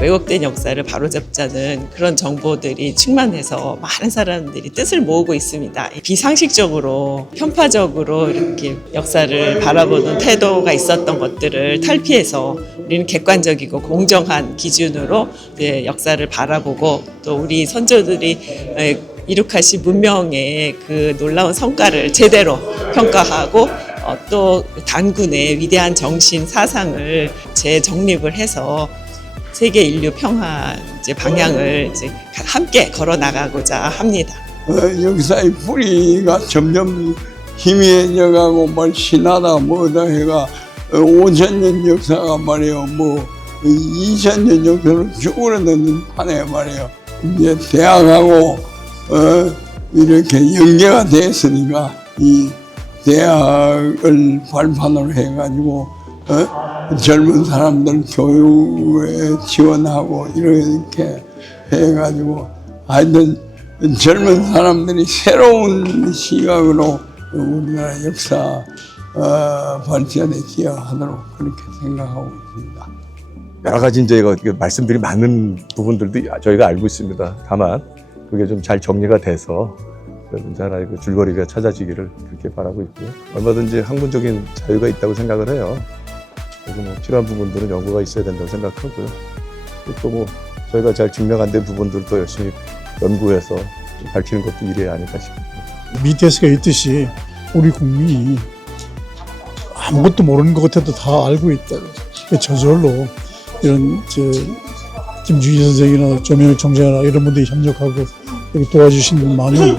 왜곡된 역사를 바로잡자는 그런 정보들이 충만해서 많은 사람들이 뜻을 모으고 있습니다. 비상식적으로 편파적으로 이렇게 역사를 바라보는 태도가 있었던 것들을 탈피해서 우리는 객관적이고 공정한 기준으로 이제 역사를 바라보고 또 우리 선조들이 이룩하신 문명의 그 놀라운 성과를 제대로 평가하고 또 단군의 위대한 정신 사상을 재정립을 해서 세계 인류 평화 이제 방향을 이제 함께 걸어 나가고자 합니다. 역사의 뿌리가 점점 희미해져가고 뭐 신하다 뭐다 해가 5,000년 역사가 말이에요. 뭐 2,000년 역사를 죽어내는 판에 말이에요. 이제 대학하고 이렇게 연계가 됐으니까 이 대학을 발판으로 해가지고 젊은 사람들 교육에 지원하고 이렇게 해가지고 하여튼 젊은 사람들이 새로운 시각으로 우리나라 역사 발전에 기여하도록 그렇게 생각하고 있습니다. 여러 가지 이제 말씀들이 많은 부분들도 저희가 알고 있습니다. 다만 그게 좀 잘 정리가 돼서 여러분들 하나의 그 줄거리가 찾아지기를 그렇게 바라고 있고요. 얼마든지 학문적인 자유가 있다고 생각을 해요. 그래서 뭐 필요한 부분들은 연구가 있어야 된다고 생각하고요. 또 뭐 저희가 잘 증명 안 된 부분들도 열심히 연구해서 밝히는 것도 일이 아닐까 싶습니다. 밑에서가 있듯이 우리 국민이 아무것도 모르는 것 같아도 다 알고 있다. 저절로 이런 김주희 선생이나 조명희 총재나 이런 분들이 협력하고 이렇게 도와주신 분만이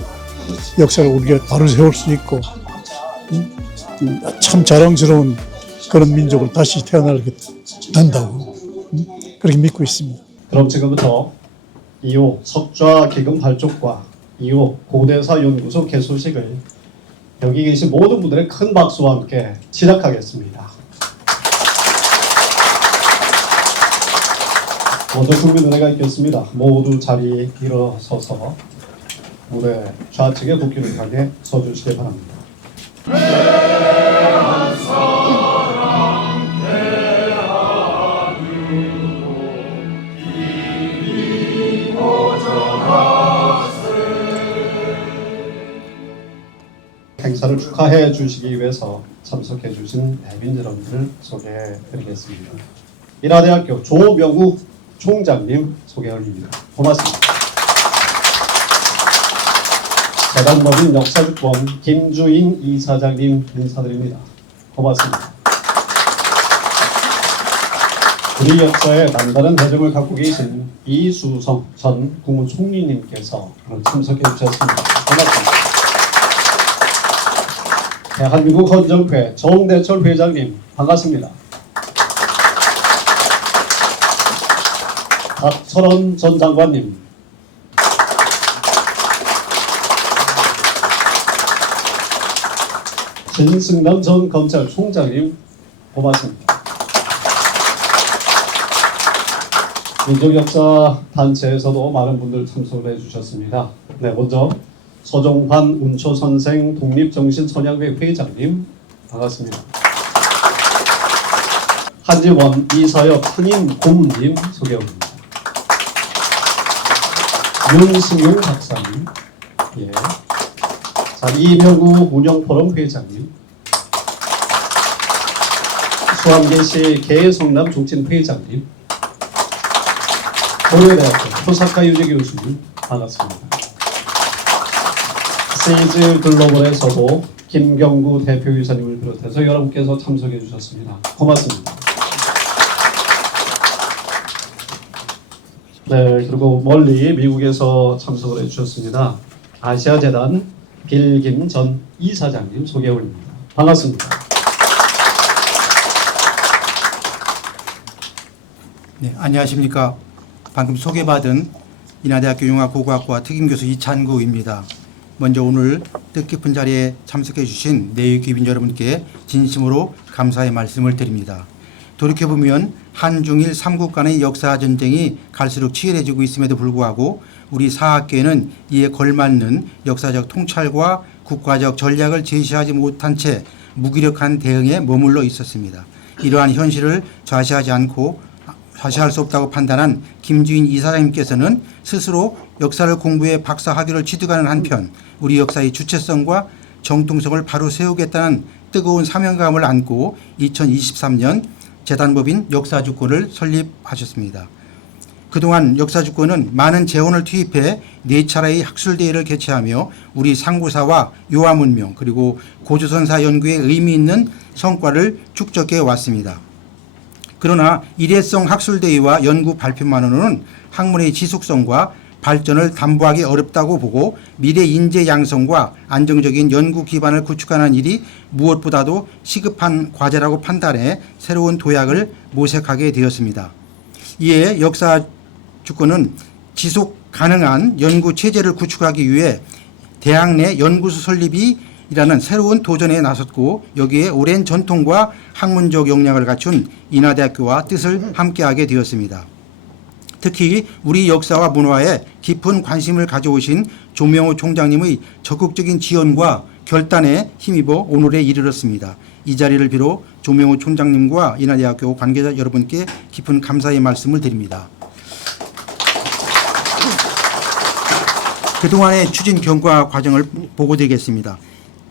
역사를 우리가 바로 세울 수 있고 참 자랑스러운 그런 민족을 다시 태어나게 된다고 그렇게 믿고 있습니다. 그럼 지금부터 2호 석좌 기금 발족과 2호 고대사 연구소 개소식을 여기 계신 모든 분들의 큰 박수와 함께 시작하겠습니다. 먼저 국민 은혜가 있겠습니다. 모두 자리 일어서서 무대 좌측의 국기를 향해 서주시기 바랍니다. 행사를 축하해 주시기 위해서 참석해 주신 대빈 여러분들을 소개해 드리겠습니다. 인하대학교 조명우 총장님 소개 올립니다. 고맙습니다. 재단법인 역사주권 김주인 이사장님 인사드립니다. 고맙습니다. 우리 역사에 남다른 대접을 갖고 계신 이수성 전 국무총리님께서 참석해 주셨습니다. 고맙습니다. 대한민국 헌정회 정대철 회장님 반갑습니다. 박철원 전 장관님, 신승남 전 검찰총장님 고맙습니다. 민족역사단체에서도 많은 분들 참석을 해주셨습니다. 네, 먼저 서종환 운초선생 독립정신선양회 회장님 반갑습니다. 한지원 이사엽 상임고문님 소개합니다. 윤승용 박사님, 예. 자, 이명우 운영포럼 회장님, 수암계시 계성남 족진 회장님, 고려대학교 표사카 유재 교수님 반갑습니다. 세이즈 글로벌에서도 김경구 대표이사님을 비롯해서 여러분께서 참석해 주셨습니다. 고맙습니다. 네, 그리고 멀리 미국에서 참석을 해주셨습니다. 아시아재단 빌김 전 이사장님 소개 올립니다. 반갑습니다. 네, 안녕하십니까. 방금 소개받은 인하대학교 융합고고학과 특임교수 이찬구입니다. 먼저 오늘 뜻깊은 자리에 참석해 주신 내외 귀빈 여러분께 진심으로 감사의 말씀을 드립니다. 돌이켜보면 한중일 삼국 간의 역사전쟁이 갈수록 치열해지고 있음에도 불구하고 우리 사학계는 이에 걸맞는 역사적 통찰과 국가적 전략을 제시하지 못한 채 무기력한 대응에 머물러 있었습니다. 이러한 현실을 좌시하지 않고 좌시할 수 없다고 판단한 김주인 이사장님께서는 스스로 역사를 공부해 박사 학위를 취득하는 한편 우리 역사의 주체성과 정통성을 바로 세우겠다는 뜨거운 사명감을 안고 2023년 재단법인 역사주권을 설립하셨습니다. 그동안 역사주권은 많은 재원을 투입해 4차례의 학술대회를 개최하며 우리 상고사와 요하문명 그리고 고조선사 연구에 의미 있는 성과를 축적해 왔습니다. 그러나 일회성 학술대회와 연구 발표만으로는 학문의 지속성과 발전을 담보하기 어렵다고 보고 미래 인재 양성과 안정적인 연구 기반을 구축하는 일이 무엇보다도 시급한 과제라고 판단해 새로운 도약을 모색하게 되었습니다. 이에 역사주권은 지속 가능한 연구 체제를 구축하기 위해 대학 내 연구소 설립이라는 새로운 도전에 나섰고 여기에 오랜 전통과 학문적 역량을 갖춘 인하대학교와 뜻을 함께하게 되었습니다. 특히 우리 역사와 문화에 깊은 관심을 가져오신 조명호 총장님의 적극적인 지원과 결단에 힘입어 오늘에 이르렀습니다. 이 자리를 빌어 조명호 총장님과 인하대학교 관계자 여러분께 깊은 감사의 말씀을 드립니다. 그동안의 추진 경과 과정을 보고드리겠습니다.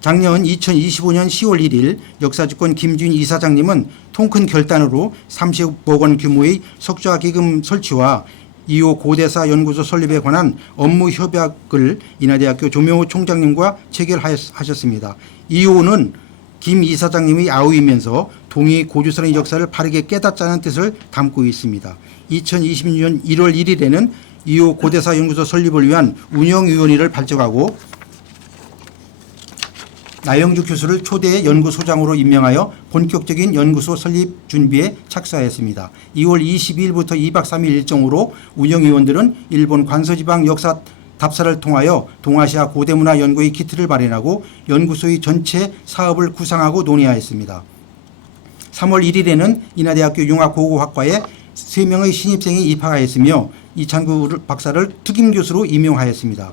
작년 2025년 10월 1일 역사주권 김주인 이사장님은 통큰 결단으로 30억 원 규모의 석좌기금 설치와 2호 고대사 연구소 설립에 관한 업무 협약을 인하대학교 조명호 총장님과 체결하셨습니다. 2호는 김 이사장님의 아우이면서 동이 고조선의 역사를 바르게 깨닫자는 뜻을 담고 있습니다. 2026년 1월 1일에는 2호 고대사 연구소 설립을 위한 운영위원회를 발족하고 나영주 교수를 초대 연구소장으로 임명하여 본격적인 연구소 설립 준비에 착수하였습니다. 2월 22일부터 2박 3일 일정으로 운영위원들은 일본 관서지방 역사 답사를 통하여 동아시아 고대문화 연구의 키트를 마련하고 연구소의 전체 사업을 구상하고 논의하였습니다. 3월 1일에는 인하대학교 융합고고학과에 3명의 신입생이 입학하였으며 이찬구 박사를 특임교수로 임용하였습니다.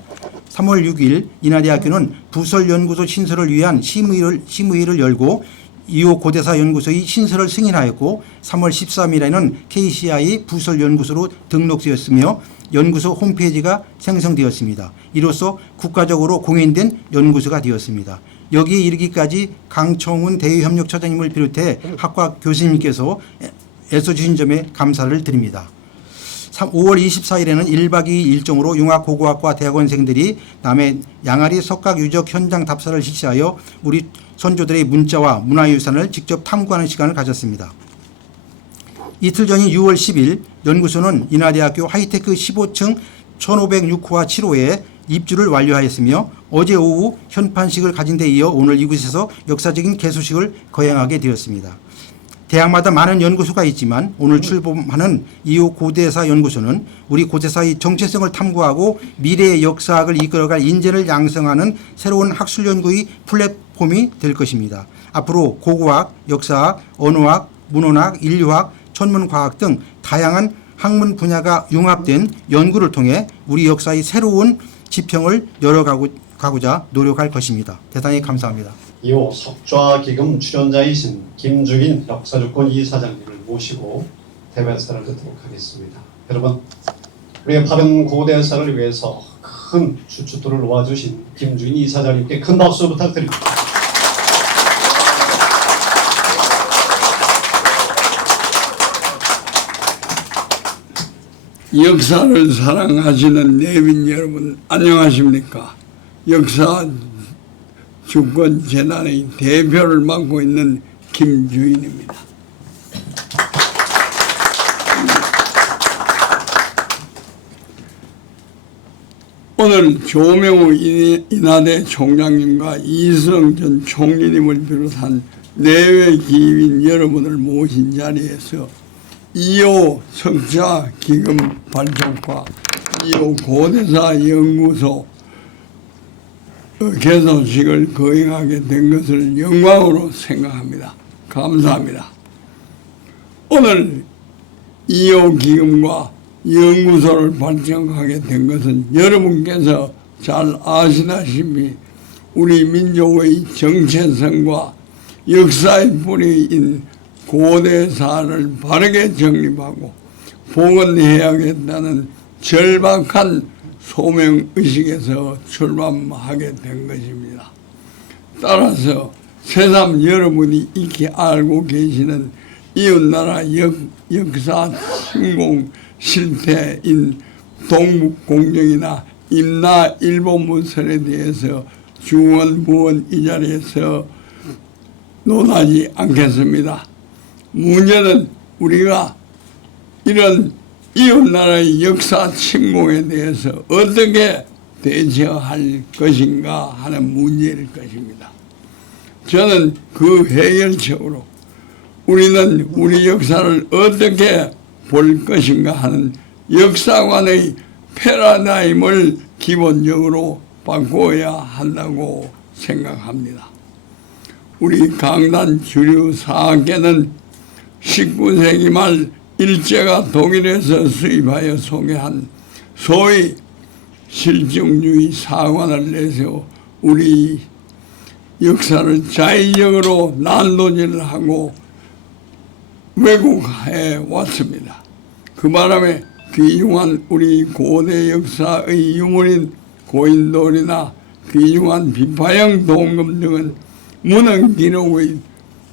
3월 6일 인하대학교는 부설연구소 신설을 위한 심의를 열고 2호 고대사 연구소의 신설을 승인하였고 3월 13일에는 KCI 부설연구소로 등록되었으며 연구소 홈페이지가 생성되었습니다. 이로써 국가적으로 공인된 연구소가 되었습니다. 여기에 이르기까지 강청훈 대외협력처장님을 비롯해 학과 교수님께서 애써주신 점에 감사를 드립니다. 5월 24일에는 1박 2일 일정으로 융합고고학과 대학원생들이 남해 양아리 석각 유적 현장 답사를 실시하여 우리 선조들의 문자와 문화유산을 직접 탐구하는 시간을 가졌습니다. 이틀 전인 6월 10일 연구소는 인하대학교 하이테크 15층 1506호와 7호에 입주를 완료하였으며 어제 오후 현판식을 가진 데 이어 오늘 이곳에서 역사적인 개소식을 거행하게 되었습니다. 대학마다 많은 연구소가 있지만 오늘 출범하는 2호 고대사 연구소는 우리 고대사의 정체성을 탐구하고 미래의 역사학을 이끌어갈 인재를 양성하는 새로운 학술 연구의 플랫폼이 될 것입니다. 앞으로 고고학, 역사학, 언어학, 문헌학, 인류학, 천문과학 등 다양한 학문 분야가 융합된 연구를 통해 우리 역사의 새로운 지평을 열어가고자 노력할 것입니다. 대단히 감사합니다. 2호 석좌기금 출연자이신 김주인 역사주권 이사장님을 모시고 대변사를 듣도록 하겠습니다. 여러분, 우리의 바른 고대사를 위해서 큰 주춧돌을 놓아주신 김주인 이사장님께 큰 박수 부탁드립니다. 역사를 사랑하시는 내빈 여러분 안녕하십니까? 역사 주권 재단의 대표를 맡고 있는 김주인입니다. 오늘 조명호 인하대 총장님과 이수영 전 총리님을 비롯한 내외 기입인 여러분을 모신 자리에서 2호 석좌 기금 발족과 2호 고대사 연구소 개소식을 거행하게 된 것을 영광으로 생각합니다. 감사합니다. 오늘 2호 기금과 연구소를 발족하게 된 것은 여러분께서 잘 아시다시피 우리 민족의 정체성과 역사의 뿌리인 고대사를 바르게 정립하고 복원해야겠다는 절박한 소명의식에서 출범하게 된 것입니다. 따라서 새삼 여러분이 익히 알고 계시는 이웃나라 역사 침공 실태인 동북공정이나 임나 일본문설에 대해서 중원 부원 이 자리에서 논하지 않겠습니다. 문제는 우리가 이런 이웃나라의 역사 침공에 대해서 어떻게 대처할 것인가 하는 문제일 것입니다. 저는 그 해결책으로 우리는 우리 역사를 어떻게 볼 것인가 하는 역사관의 패러다임을 기본적으로 바꿔야 한다고 생각합니다. 우리 강단 주류 사학계는 19세기 말 일제가 독일에서 수입하여 소개한 소위 실증주의 사관을 내세워 우리 역사를 자의적으로 난도질하고 왜곡해 왔습니다. 그 바람에 귀중한 우리 고대 역사의 유물인 고인돌이나 귀중한 비파형 동금 등은 문헌 기록의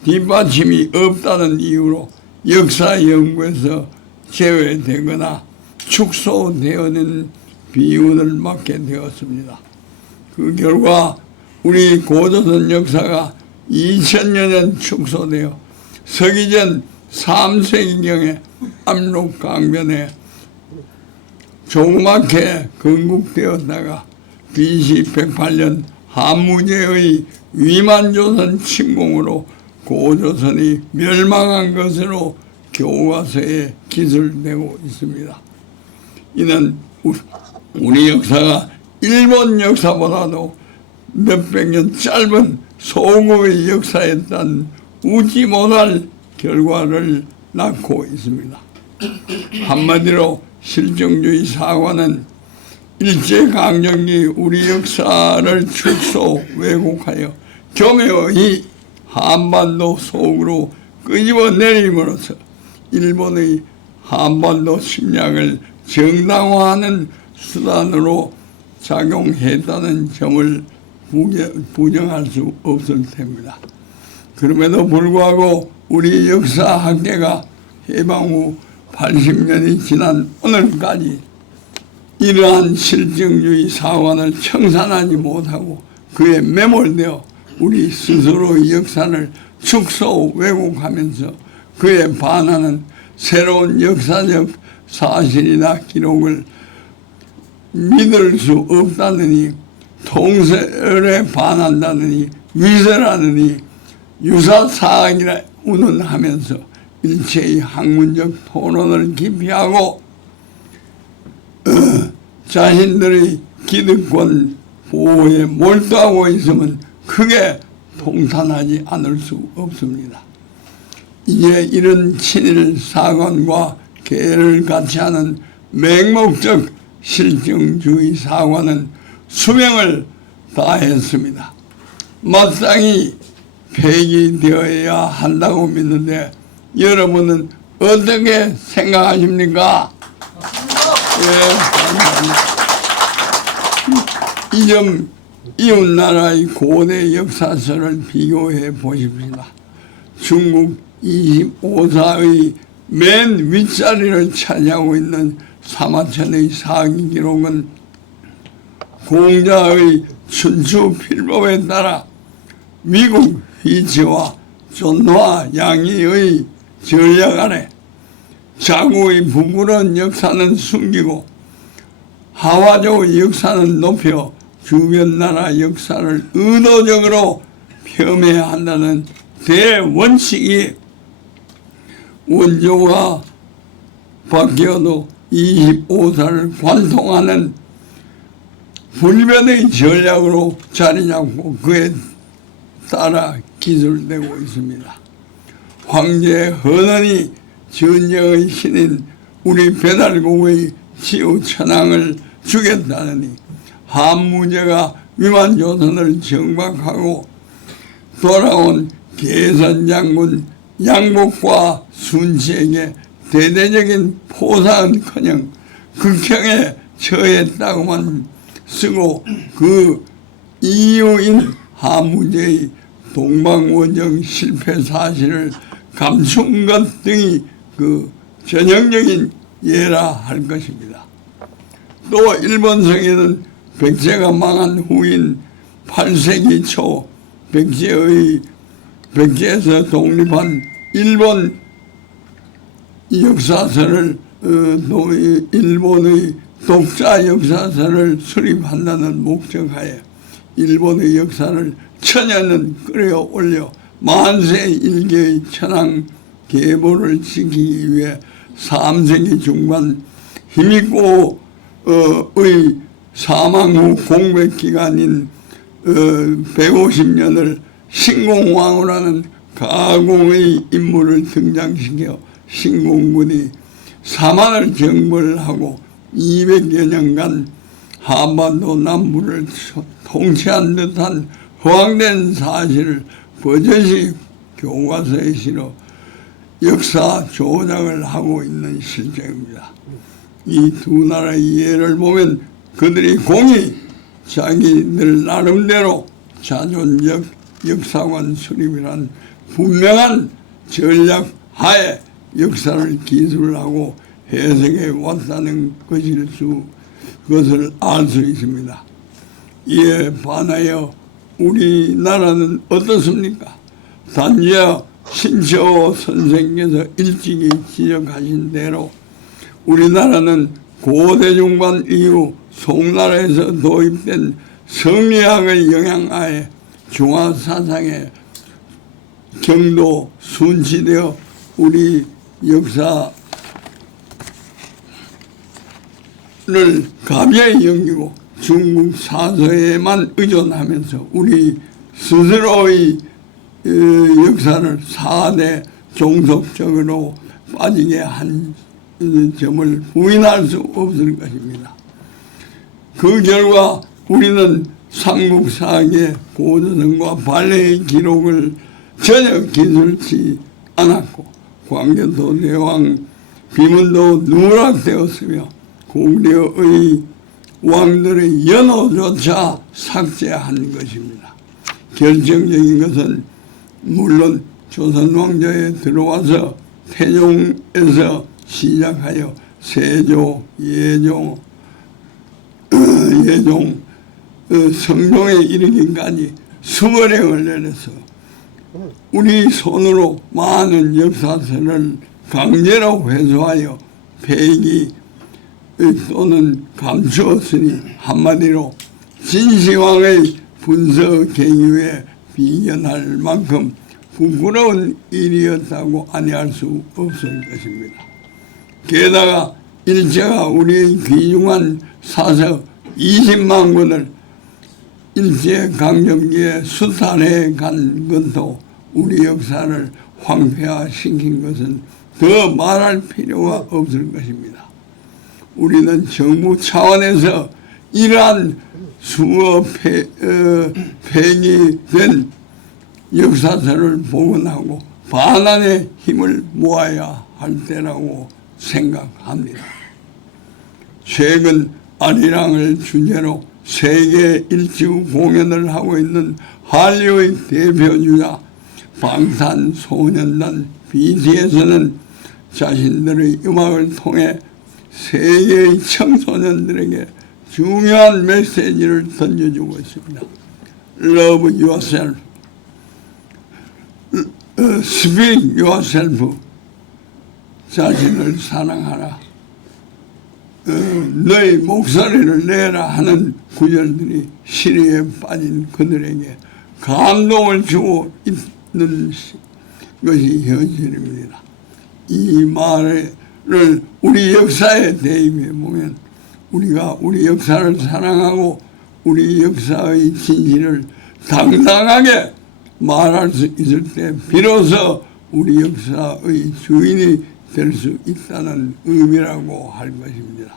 뒷받침이 없다는 이유로 역사 연구에서 제외되거나 축소되어는 비운을 맞게 되었습니다. 그 결과 우리 고조선 역사가 2000여 년 축소되어 서기전 3세기경에 압록강변에 조그맣게 건국되었다가 BC 108년 한무제의 위만조선 침공으로 고조선이 멸망한 것으로 교과서에 기술되고 있습니다. 이는 우리 역사가 일본 역사보다도 몇백 년 짧은 소국의 역사였던 웃지 못할 결과를 낳고 있습니다. 한마디로 실정주의 사관은 일제강점기 우리 역사를 축소 왜곡하여 교묘히 한반도 속으로 끄집어 내림으로써 일본의 한반도 침략을 정당화하는 수단으로 작용했다는 점을 부정할 수 없을 텐입니다. 그럼에도 불구하고 우리 역사학계가 해방 후 80년이 지난 오늘까지 이러한 실정주의 사관을 청산하지 못하고 그에 매몰되어 우리 스스로의 역사를 축소 왜곡하면서 그에 반하는 새로운 역사적 사실이나 기록을 믿을 수 없다느니 통설에 반한다느니 위설하느니 유사사학이라 운운하면서 일체의 학문적 토론을 기피하고 자신들의 기득권 보호에 몰두하고 있으면 크게 통탄하지 않을 수 없습니다. 이제 이런 친일 사관과 계를 같이 하는 맹목적 실정주의 사관은 수명을 다했습니다. 마땅히 폐기되어야 한다고 믿는데 여러분은 어떻게 생각하십니까? 예, 이 점 이웃나라의 고대 역사서를 비교해 보십시다. 중국 25사의 맨 윗자리를 차지하고 있는 사마천의 사기 기록은 공자의 춘추필법에 따라 미국 휘치와 존화 양의의 전략 아래 자국의 부끄러운 역사는 숨기고 하와족 역사는 높여 주변 나라 역사를 의도적으로 폄훼한다는 대원칙이 원조가 바뀌어도 25사를 관통하는 불변의 전략으로 자리 잡고 그에 따라 기술되고 있습니다. 황제 헌원이 전쟁의 신인 우리 배달국의 시우천왕을 죽였다느니 한무제가 위만조선을 정박하고 돌아온 개선장군 양복과 순치에게 대대적인 포상은커녕 극형에 처했다고만 쓰고 그 이유인 하무제의 동방원정 실패 사실을 감춘 것 등이 그 전형적인 예라 할 것입니다. 또 일본성에는 백제가 망한 후인 8세기 초 백제에서 독립한 일본 역사서를 일본의 독자 역사서를 수립한다는 목적하에 일본의 역사를 천여는 끌어올려 만세 일개의 천황 계보를 지키기 위해 3세기 중반 힘있고 의 사망 후 공백 기간인 150년을 신공왕후라는 가공의 인물을 등장시켜 신공군이 사만을 정벌을 하고 200여 년간 한반도 남부를 통치한 듯한 허황된 사실을 버젓이 교과서에 실어 역사 조작을 하고 있는 실정입니다. 이 두 나라의 예를 보면 그들이 공히 자기들 나름대로 자존적 역사관 수립이란 분명한 전략 하에 역사를 기술하고 해석해 왔다는 것을 알 수 있습니다. 이에 반하여 우리나라는 어떻습니까? 단지야 신채호 선생께서 일찍이 지적하신 대로 우리나라는 고대 중반 이후 송나라에서 도입된 성리학의 영향하에 중화사상에 경도 순치되어 우리 역사를 가벼이 여기고 중국 사서에만 의존하면서 우리 스스로의 역사를 4대 종속적으로 빠지게 한 점을 부인할 수 없을 것입니다. 그 결과 우리는 삼국사학의 고조선과 발해의 기록을 전혀 기술치 않았고 광견도 대왕 비문도 누락되었으며 고구려의 왕들의 연호조차 삭제한 것입니다. 결정적인 것은 물론 조선 왕조에 들어와서 태종에서 시작하여 세조, 예종, 성종에 이르기까지 수거령을 내려서 우리 손으로 많은 역사서를 강제로 회수하여 폐기 또는 감추었으니 한마디로 진시황의 분서 경유에 비견할 만큼 부끄러운 일이었다고 아니할 수 없을 것입니다. 게다가 일제가 우리의 귀중한 사서 20만 권을 일제강점기에 수탈해 간 것도 우리 역사를 황폐화시킨 것은 더 말할 필요가 없을 것입니다. 우리는 정부 차원에서 이러한 수어 폐기된 역사서를 복원하고 반환의 힘을 모아야 할 때라고 생각합니다. 최근 아리랑을 주제로 세계 일주 공연을 하고 있는 한류의 대표주자 방탄소년단 BTS는 자신들의 음악을 통해 세계의 청소년들에게 중요한 메시지를 던져주고 있습니다. Love yourself, speak yourself, 자신을 사랑하라, 너의 목소리를 내라 하는 구절들이 시리에 빠진 그들에게 감동을 주고 있는 것이 현실입니다. 이 말을 우리 역사에 대입해 보면 우리가 우리 역사를 사랑하고 우리 역사의 진실을 당당하게 말할 수 있을 때 비로소 우리 역사의 주인이 될 수 있다는 의미라고 할 것입니다.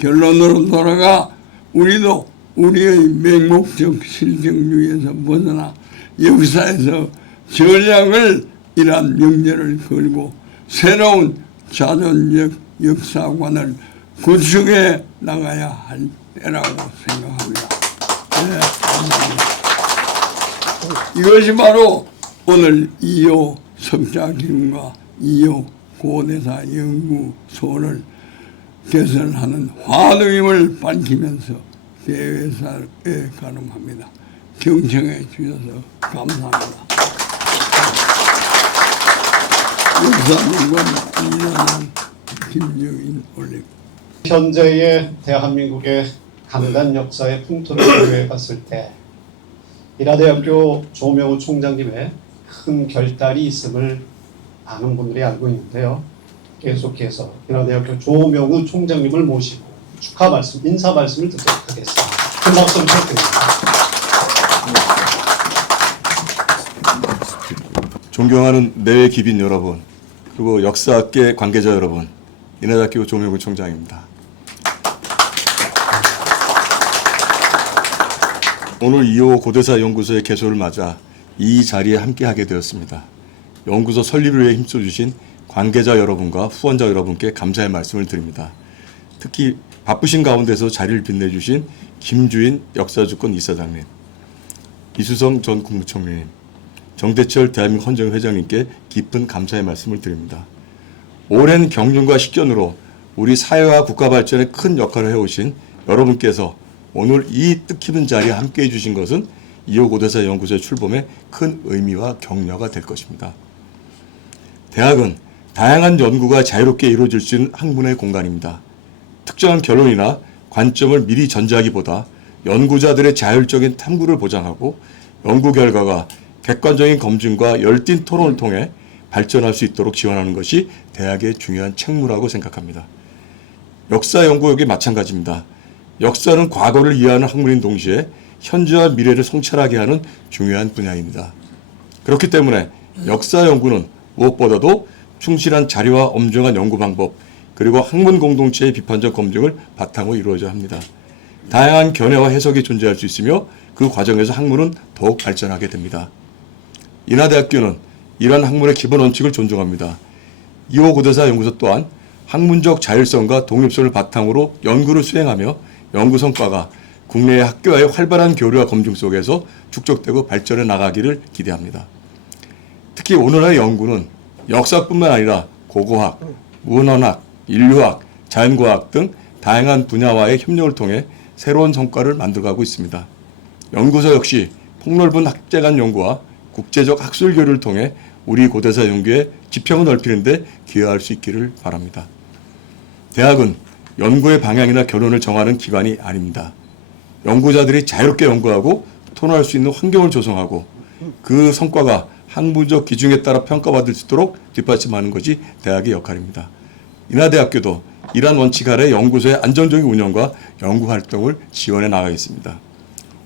결론으로 돌아가 우리도 우리의 맹목적 실정주의에서 벗어나 역사에서 전략을 이란 명제를 걸고 새로운 자존적 역사관을 구축해 나가야 할 때라고 생각합니다. 네, 감사합니다. 이것이 바로 오늘 이호 석자기금과 이호 고대사 연구소를 개설하는 화두임을 밝히면서 대회사에 가름합니다. 경청해 주셔서 감사합니다. 역사문관 이사장 김정인 올림. 현재의 대한민국의 강단 역사의 풍토를 고려해 봤을 때 인하대학교 조명우 총장님의 큰 결단이 있음을 많은 분들이 알고 있는데요. 계속해서 인하대학교 조명우 총장님을 모시고 축하 말씀, 인사 말씀을 듣도록 하겠습니다. 큰 박수 부탁드립니다. 존경하는 내외 기빈 여러분, 그리고 역사학계 관계자 여러분, 인하대학교 조명우 총장입니다. 오늘 2호 고대사 연구소의 개소를 맞아 이 자리에 함께하게 되었습니다. 연구소 설립을 위해 힘써주신 관계자 여러분과 후원자 여러분께 감사의 말씀을 드립니다. 특히 바쁘신 가운데서 자리를 빛내주신 김주인 역사주권 이사장님, 이수성 전 국무총리님, 정대철 대한민국 헌정 회장님께 깊은 감사의 말씀을 드립니다. 오랜 경륜과 식견으로 우리 사회와 국가 발전에 큰 역할을 해오신 여러분께서 오늘 이 뜻깊은 자리에 함께해 주신 것은 2호 고대사 연구소의 출범에 큰 의미와 격려가 될 것입니다. 대학은 다양한 연구가 자유롭게 이루어질 수 있는 학문의 공간입니다. 특정한 결론이나 관점을 미리 전제하기보다 연구자들의 자율적인 탐구를 보장하고 연구 결과가 객관적인 검증과 열띤 토론을 통해 발전할 수 있도록 지원하는 것이 대학의 중요한 책무라고 생각합니다. 역사 연구 역이 마찬가지입니다. 역사는 과거를 이해하는 학문인 동시에 현재와 미래를 성찰하게 하는 중요한 분야입니다. 그렇기 때문에 역사 연구는 무엇보다도 충실한 자료와 엄정한 연구 방법, 그리고 학문 공동체의 비판적 검증을 바탕으로 이루어져야 합니다. 다양한 견해와 해석이 존재할 수 있으며 그 과정에서 학문은 더욱 발전하게 됩니다. 인하대학교는 이러한 학문의 기본 원칙을 존중합니다. 2호 고대사 연구소 또한 학문적 자율성과 독립성을 바탕으로 연구를 수행하며 연구 성과가 국내의 학교와의 활발한 교류와 검증 속에서 축적되고 발전해 나가기를 기대합니다. 특히 오늘의 연구는 역사뿐만 아니라 고고학, 문헌학, 인류학, 자연과학 등 다양한 분야와의 협력을 통해 새로운 성과를 만들어가고 있습니다. 연구소 역시 폭넓은 학제간 연구와 국제적 학술 교류를 통해 우리 고대사 연구의 지평을 넓히는 데 기여할 수 있기를 바랍니다. 대학은 연구의 방향이나 결론을 정하는 기관이 아닙니다. 연구자들이 자유롭게 연구하고 토론할 수 있는 환경을 조성하고 그 성과가 학문적 기준에 따라 평가받을 수 있도록 뒷받침하는 것이 대학의 역할입니다. 인하대학교도 이러한 원칙 아래 연구소의 안정적인 운영과 연구활동을 지원해 나가겠습니다.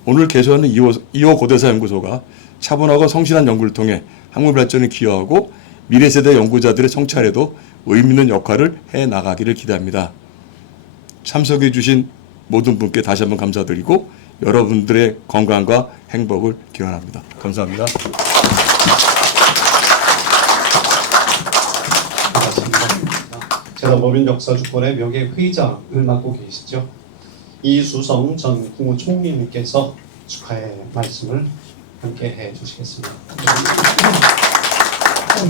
오늘 개소하는 2호 고대사 연구소가 차분하고 성실한 연구를 통해 학문 발전에 기여하고 미래세대 연구자들의 성찰에도 의미 있는 역할을 해 나가기를 기대합니다. 참석해 주신 모든 분께 다시 한번 감사드리고 여러분들의 건강과 행복을 기원합니다. 감사합니다. 제도법인 역사주권의 명예회장을 맡고 계시죠. 이수성 전 국무총리님께서 축하의 말씀을 함께 해주시겠습니다.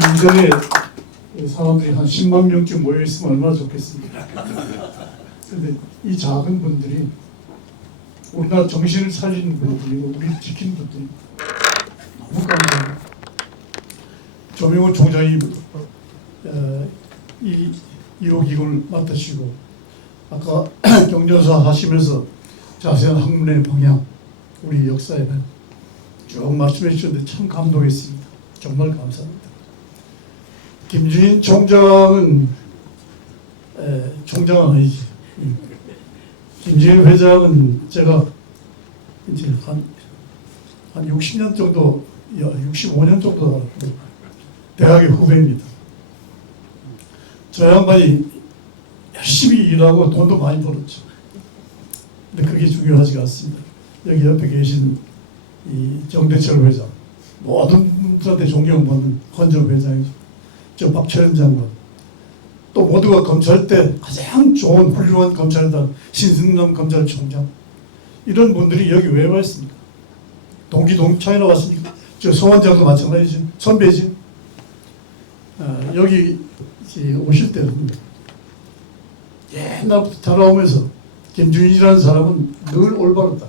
문전에 사람들이 한 10만 명쯤 모여 있으면 얼마나 좋겠습니까? 그런데 이 작은 분들이 우리나라 정신을 살리는 분들이고 우리를 지키는 분들이 너무 감사합니다. 조명호 총장이 이 2호 기금을 맡으시고 아까 경전사 하시면서 자세한 학문의 방향, 우리 역사에 대한 쭉 말씀해 주셨는데 참 감동했습니다. 정말 감사합니다. 김주인 총장은 총장은 아니지. 김주인 회장은 제가 이제 한 60년 정도, 65년 정도 대학의 후배입니다. 저 양반이 열심히 일하고 돈도 많이 벌었죠. 근데 그게 중요하지가 않습니다. 여기 옆에 계신 이 정대철 회장, 모든 분들한테 존경받는 헌정 회장이죠. 저 박철현 장관, 또 모두가 검찰 때 가장 좋은 훌륭한 검찰이다. 신승남 검찰총장. 이런 분들이 여기 왜 와 있습니까? 동기 동창이나 왔습니까? 저 소원장도 마찬가지죠. 선배지. 여기 오실 때는 옛날부터 살아오면서 김준일이라는 사람은 늘 올바르다.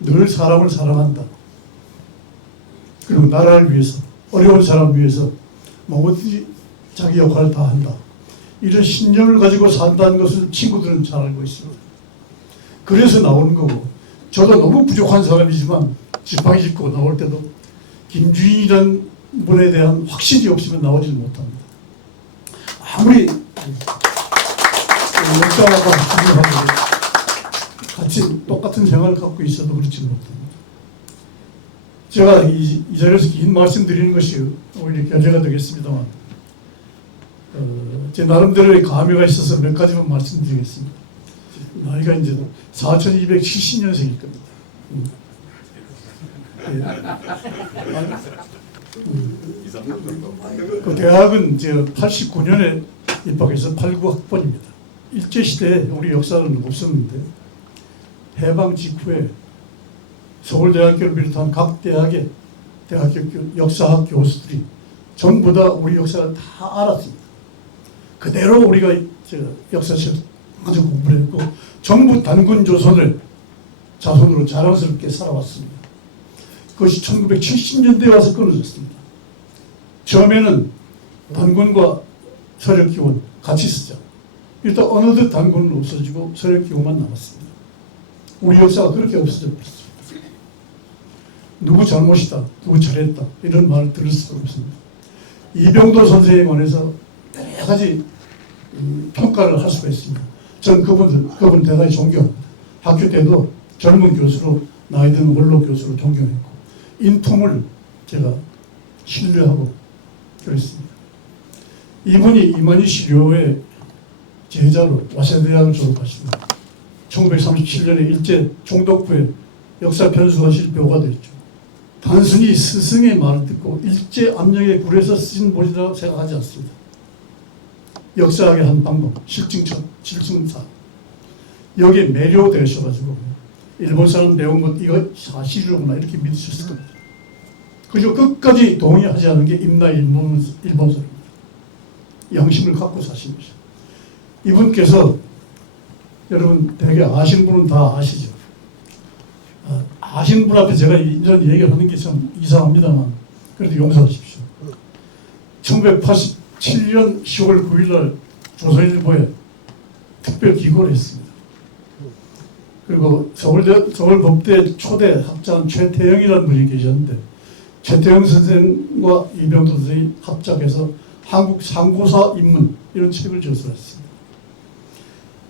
늘 사람을 사랑한다. 그리고 나라를 위해서, 어려운 사람을 위해서 뭐든지 자기 역할을 다 한다. 이런 신념을 가지고 산다는 것을 친구들은 잘 알고 있습니다. 그래서 나오는 거고, 저도 너무 부족한 사람이지만 지팡이 짚고 나올 때도 김주인이라는 분에 대한 확신이 없으면 나오지 못합니다. 아무리 역사하고 같이 똑같은 생각을 갖고 있어도 그렇지 못합니다. 제가 이 자리에서 긴 말씀 드리는 것이 오히려 견해가 되겠습니다만, 제 나름대로의 감회가 있어서 몇 가지만 말씀드리겠습니다. 나이가 이제 4270년생일 겁니다. 그 대학은 제가 89년에 입학해서 89학번입니다. 일제시대에 우리 역사는 없었는데 해방 직후에 서울대학교를 비롯한 각 대학의 대학교 역사학 교수들이 전부 다 우리 역사를 다 알았습니다. 그대로 우리가 역사책을 아주 공부를 했고 전부 단군 조선을 자손으로 자랑스럽게 살아왔습니다. 그것이 1970년대에 와서 끊어졌습니다. 처음에는 단군과 서력기원 같이 쓰자. 일단 어느덧 단군은 없어지고 서력기원만 남았습니다. 우리 역사가 그렇게 없어져 버렸습니다. 누구 잘못이다, 누구 잘했다 이런 말을 들을 수가 없습니다. 이병도 선생에 관해서 여러 가지 평가를 할 수가 있습니다. 저는 그분 대단히 존경합니다. 학교 때도 젊은 교수로 나이 든 원로 교수로 존경했고 인품을 제가 신뢰하고 그랬습니다. 이분이 이만희 시료의 제자로 와세대학을 졸업하십니다. 1937년에 일제 총독부에 역사 편수하실 묘가 됐죠. 단순히 스승의 말을 듣고 일제 압력에 굴해서 쓰신 본이라고 생각하지 않습니다. 역사학의 한 방법, 실증사. 여기에 매료되셔가지고 일본 사람 배운 것 이거 사실이로구나 이렇게 믿으셨을 겁니다. 그저 끝까지 동의하지 않은 게 임나 일본 사람입니다. 양심을 갖고 사신 것이죠. 이분께서 여러분 되게 아시는 분은 다 아시죠. 아시는 분 앞에 제가 이런 얘기를 하는 게 좀 이상합니다만 그래도 용서하십시오. 1987년 10월 9일 날 조선일보에 특별 기고를 했습니다. 그리고 서울법대 초대 학자는 최태영이라는 분이 계셨는데 최태영 선생과 이병도 선생이 합작해서 한국 상고사 입문 이런 책을 저술했습니다.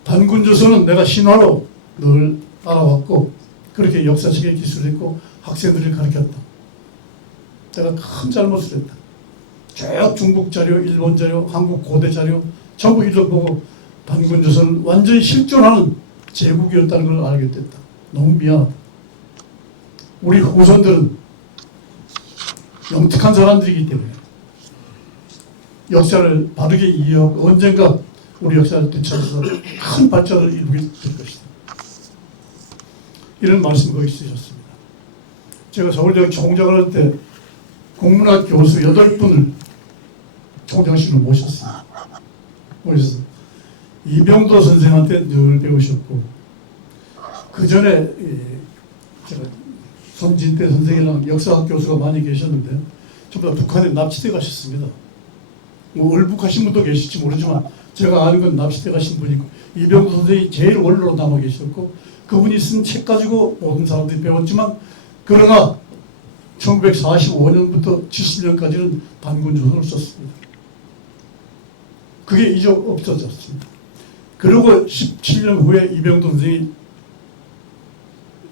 단군조선은 내가 신화로 늘 알아왔고 그렇게 역사책에 기술했고 학생들을 가르쳤다. 내가 큰 잘못을 했다. 쭉 중국 자료, 일본 자료, 한국 고대 자료 전부 읽어보고 단군조선은 완전히 실존하는 제국이었다는 걸 알게 됐다. 너무 미안하다. 우리 후손들은 영특한 사람들이기 때문에 역사를 바르게 이해하고 언젠가 우리 역사를 되찾아서 큰 발전을 이루게 될 것이다. 이런 말씀 거기 쓰셨습니다. 제가 서울대학 총장을 할 때 국문학 교수 8분을 총장실로 모셨습니다. 모셔서 이병도 선생한테 늘 배우셨고 그 전에 제가 손진태 선생이랑 역사학 교수가 많이 계셨는데 전부 다 북한에 납치돼 가셨습니다. 뭐 얼북하신 분도 계실지 모르지만 제가 아는 건 납치돼 가신 분이고 이병도 선생이 제일 원로로 남아 계셨고 그분이 쓴 책 가지고 모든 사람들이 배웠지만 그러나 1945년부터 70년까지는 단군조선을 썼습니다. 그게 이제 없어졌습니다. 그리고 17년 후에 이병도 선생이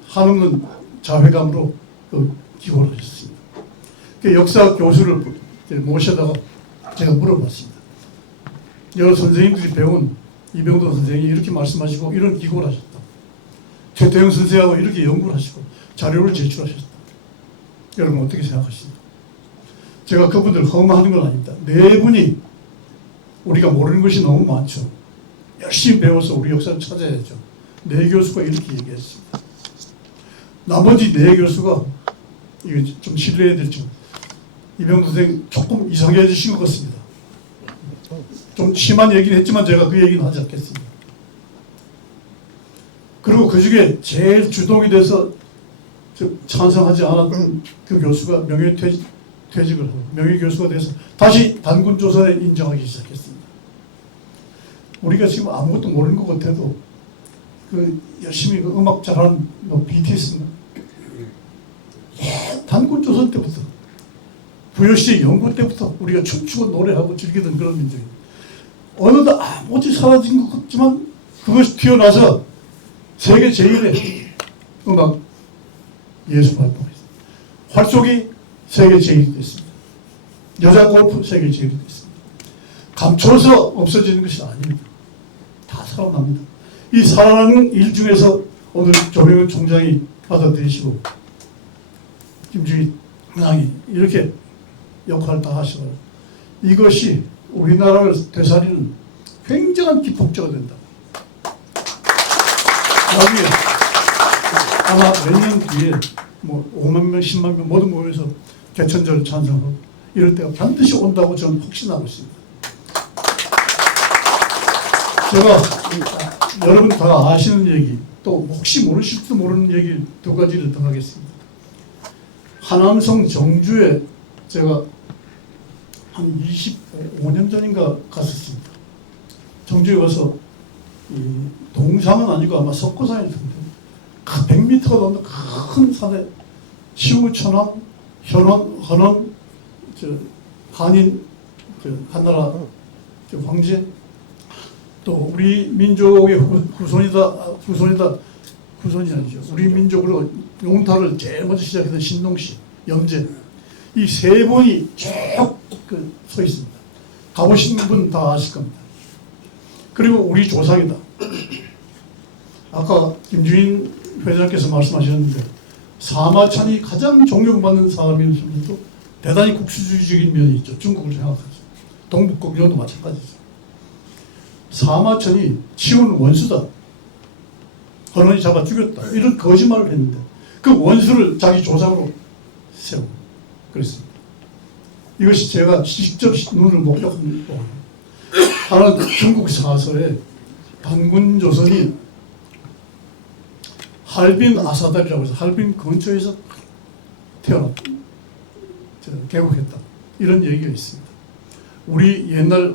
한없는 자회감으로 기고를 하셨습니다. 그 역사 교수를 모셔다가 제가 물어봤습니다. 여러 선생님들이 배운 이병도 선생이 이렇게 말씀하시고 이런 기고를 하셨다. 최태영 선생하고 이렇게 연구를 하시고 자료를 제출하셨다. 여러분 어떻게 생각하십니까? 제가 그분들 험하는 건 아닙니다. 네 분이 우리가 모르는 것이 너무 많죠. 열심히 배워서 우리 역사를 찾아야죠. 내 교수가 이렇게 얘기했습니다. 나머지 네 교수가 이거 좀 신뢰해야 될지 이병도 선생 조금 이상해지신 것 같습니다. 좀 심한 얘기는 했지만 제가 그 얘기는 하지 않겠습니다. 그리고 그 중에 제일 주동이 돼서 찬성하지 않았던 그 교수가 명예퇴직을 하고 명예교수가 돼서 다시 단군조선에 인정하기 시작했습니다. 우리가 지금 아무것도 모르는 것 같아도 그 열심히 그 음악 잘하는 BTS인가? 단군조선 때부터 부여시의 연구 때부터 우리가 춤추고 노래하고 즐기던 그런 민족입니다. 어느덧 아무것도 사라진 것 같지만 그것이 튀어나서 세계 제1의 음악 예술 활동을 했습니다. 활쏘기 세계 제1이 됐습니다. 여자 골프 세계 제1이 됐습니다. 감춰서 없어지는 것이 아닙니다. 다 살아납니다. 이 살아나는 일 중에서 오늘 조명훈 총장이 받아들이시고 김주희 회장이 이렇게 역할을 다 하시고 이것이 우리나라를 되살리는 굉장한 기폭제가 된다. 나중에 아마 몇 년 뒤에 뭐 5만 명, 10만 명 모두 모여서 개천절 찬성하고 이럴 때가 반드시 온다고 저는 확신하고 있습니다. 제가 여러분 다 아시는 얘기 또 혹시 모르실지도 모르는 얘기 두 가지를 더 하겠습니다. 하남성 정주에 제가 한 25년 전인가 갔었습니다. 정주에 가서 이 동상은 아니고 아마 석고산일 텐데 100m가 넘는 큰 산에 시우천왕, 현원, 헌원, 한인, 한나라 황제 또 우리 민족의 후손이 아니죠. 우리 민족으로 용타를 제일 먼저 시작했던 신동씨, 염제 이 세 분이 쭉 서 있습니다. 가보신 분 다 아실 겁니다. 그리고 우리 조상이다. 아까 김주인 회장께서 말씀하셨는데 사마천이 가장 존경받는 사람이면서도 대단히 국수주의적인 면이 있죠. 중국을 생각하죠. 동북공조도 마찬가지죠. 사마천이 치우는 원수다. 헌원이 잡아 죽였다. 이런 거짓말을 했는데 그 원수를 자기 조상으로 세우고 그랬습니다. 이것이 제가 직접 눈을 목격한 거. 하나 중국 사서에 단군조선이 할빈 아사달이라고 해서 할빈 근처에서 태어났다. 개국했다. 이런 얘기가 있습니다. 우리 옛날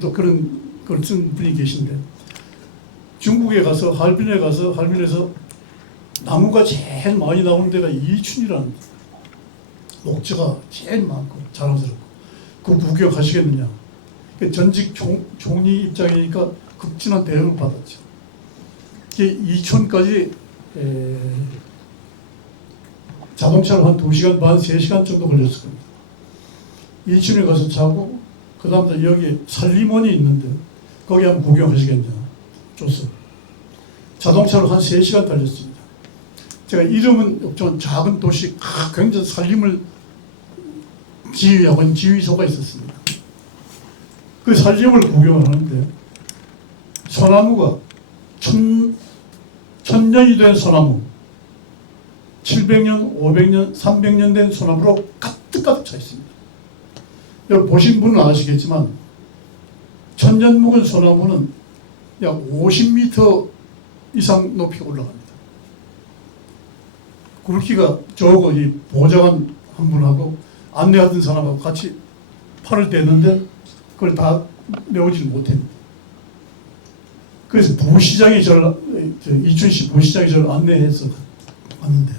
또 그런 걸 쓴 분이 계신데 중국에 가서 할빈에서 나무가 제일 많이 나오는 데가 이춘이라는 녹지가 제일 많고 자랑스럽고 그 구경하시겠느냐. 전직 총리 입장이니까 극진한 대응을 받았죠. 이촌까지 자동차로 한 2시간 반, 3시간 정도 걸렸을 겁니다. 이춘에 가서 자고 그 다음부터 여기 살림원이 있는데 거기 한번 구경하시겠냐. 줬어요. 자동차로 한 3시간 달렸습니다. 제가 이름은 없지만 작은 도시 굉장히 살림을 지휘하고 지휘소가 있었습니다. 그 살림을 구경하는데 소나무가 천년이 된 소나무 700년, 500년, 300년 된 소나무로 가득가득 차 있습니다. 여러분 보신 분은 아시겠지만 천년 묵은 소나무는 약 50m 이상 높이가 올라갑니다. 굵기가 저거 이 보좌관 한 분하고 안내하던 사람하고 같이 팔을 댔는데 그걸 다 메우지를 못합니다. 그래서 부시장이 이춘시 부시장이 저를 안내해서 왔는데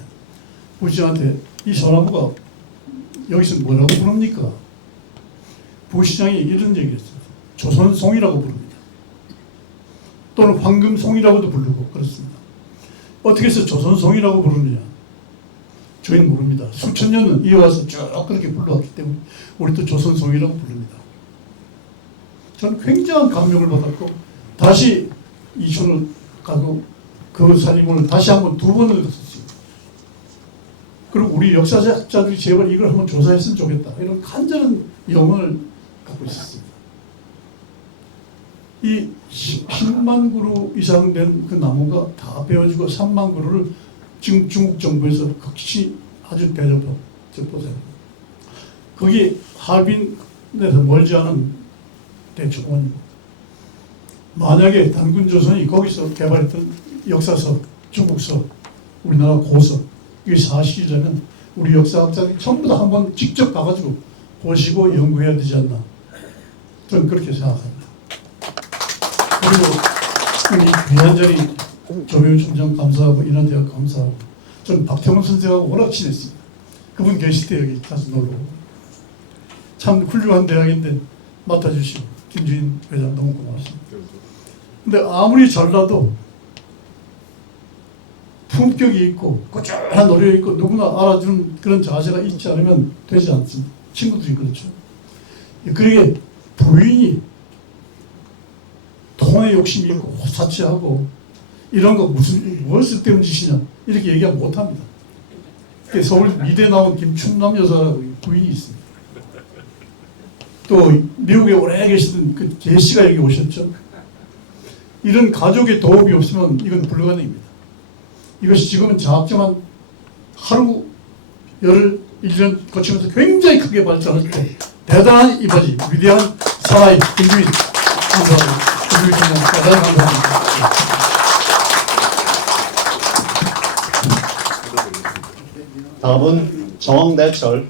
부시장한테 이 소나무가 여기서 뭐라고 부릅니까? 부시장이 이런 얘기를 했어요. 조선송이라고 부릅니다. 또는 황금송이라고도 부르고 그렇습니다. 어떻게 해서 조선송이라고 부르느냐? 저희는 모릅니다. 수천 년은 이어와서 쭉 그렇게 불러왔기 때문에 우리도 조선송이라고 부릅니다. 저는 굉장한 감명을 받았고 다시 이촌을 가고 그 살림을 다시 한번 2번을 갔었습니다. 그리고 우리 역사학자들이 제발 이걸 한번 조사했으면 좋겠다. 이런 간절한 영혼을 갖고 있었습니다. 이 10만 그루 이상 된 그 나무가 다 베어지고 3만 그루를 지금 중국 정부에서 극시 아주 대접하고 보세요. 거기 하얼빈에서 멀지 않은 대초원입니다. 만약에 단군조선이 거기서 개발했던 역사서, 중국서, 우리나라 고서 이게 사실이라면 우리 역사학자들이 전부 다 한번 직접 가가지고 보시고 연구해야 되지 않나, 저는 그렇게 생각합니다. 그리고 이 귀한 자리 조명희 총장 감사하고 인하대학 감사하고, 저는 박태원 선생하고 워낙 친했습니다. 그분 계실 때 여기 가서 놀러 오고, 참 훌륭한 대학인데 맡아주시고 김주인 회장 너무 고맙습니다. 근데 아무리 잘나도 품격이 있고 꾸준한 노력이 있고 누구나 알아주는 그런 자세가 있지 않으면 되지 않습니다. 친구들이 그렇죠. 그러게 부인이 돈에 욕심이 있고 호사치하고 이런 거 뭘 쓸데없는 짓이냐 이렇게 얘기하면 못합니다. 서울 미대 나온 김충남 여사라고 부인이 있습니다. 또 미국에 오래 계시던 그 계씨가 여기 오셨죠. 이런 가족의 도움이 없으면 이건 불가능입니다. 이것이 지금은 자학점한 하루, 열흘, 1년 거치면서 굉장히 크게 발전할 때 대단한 이바지, 위대한 사나이 김주인 감사합니다. 김주인 총장 대단히 감사합니다. 다음은 정대철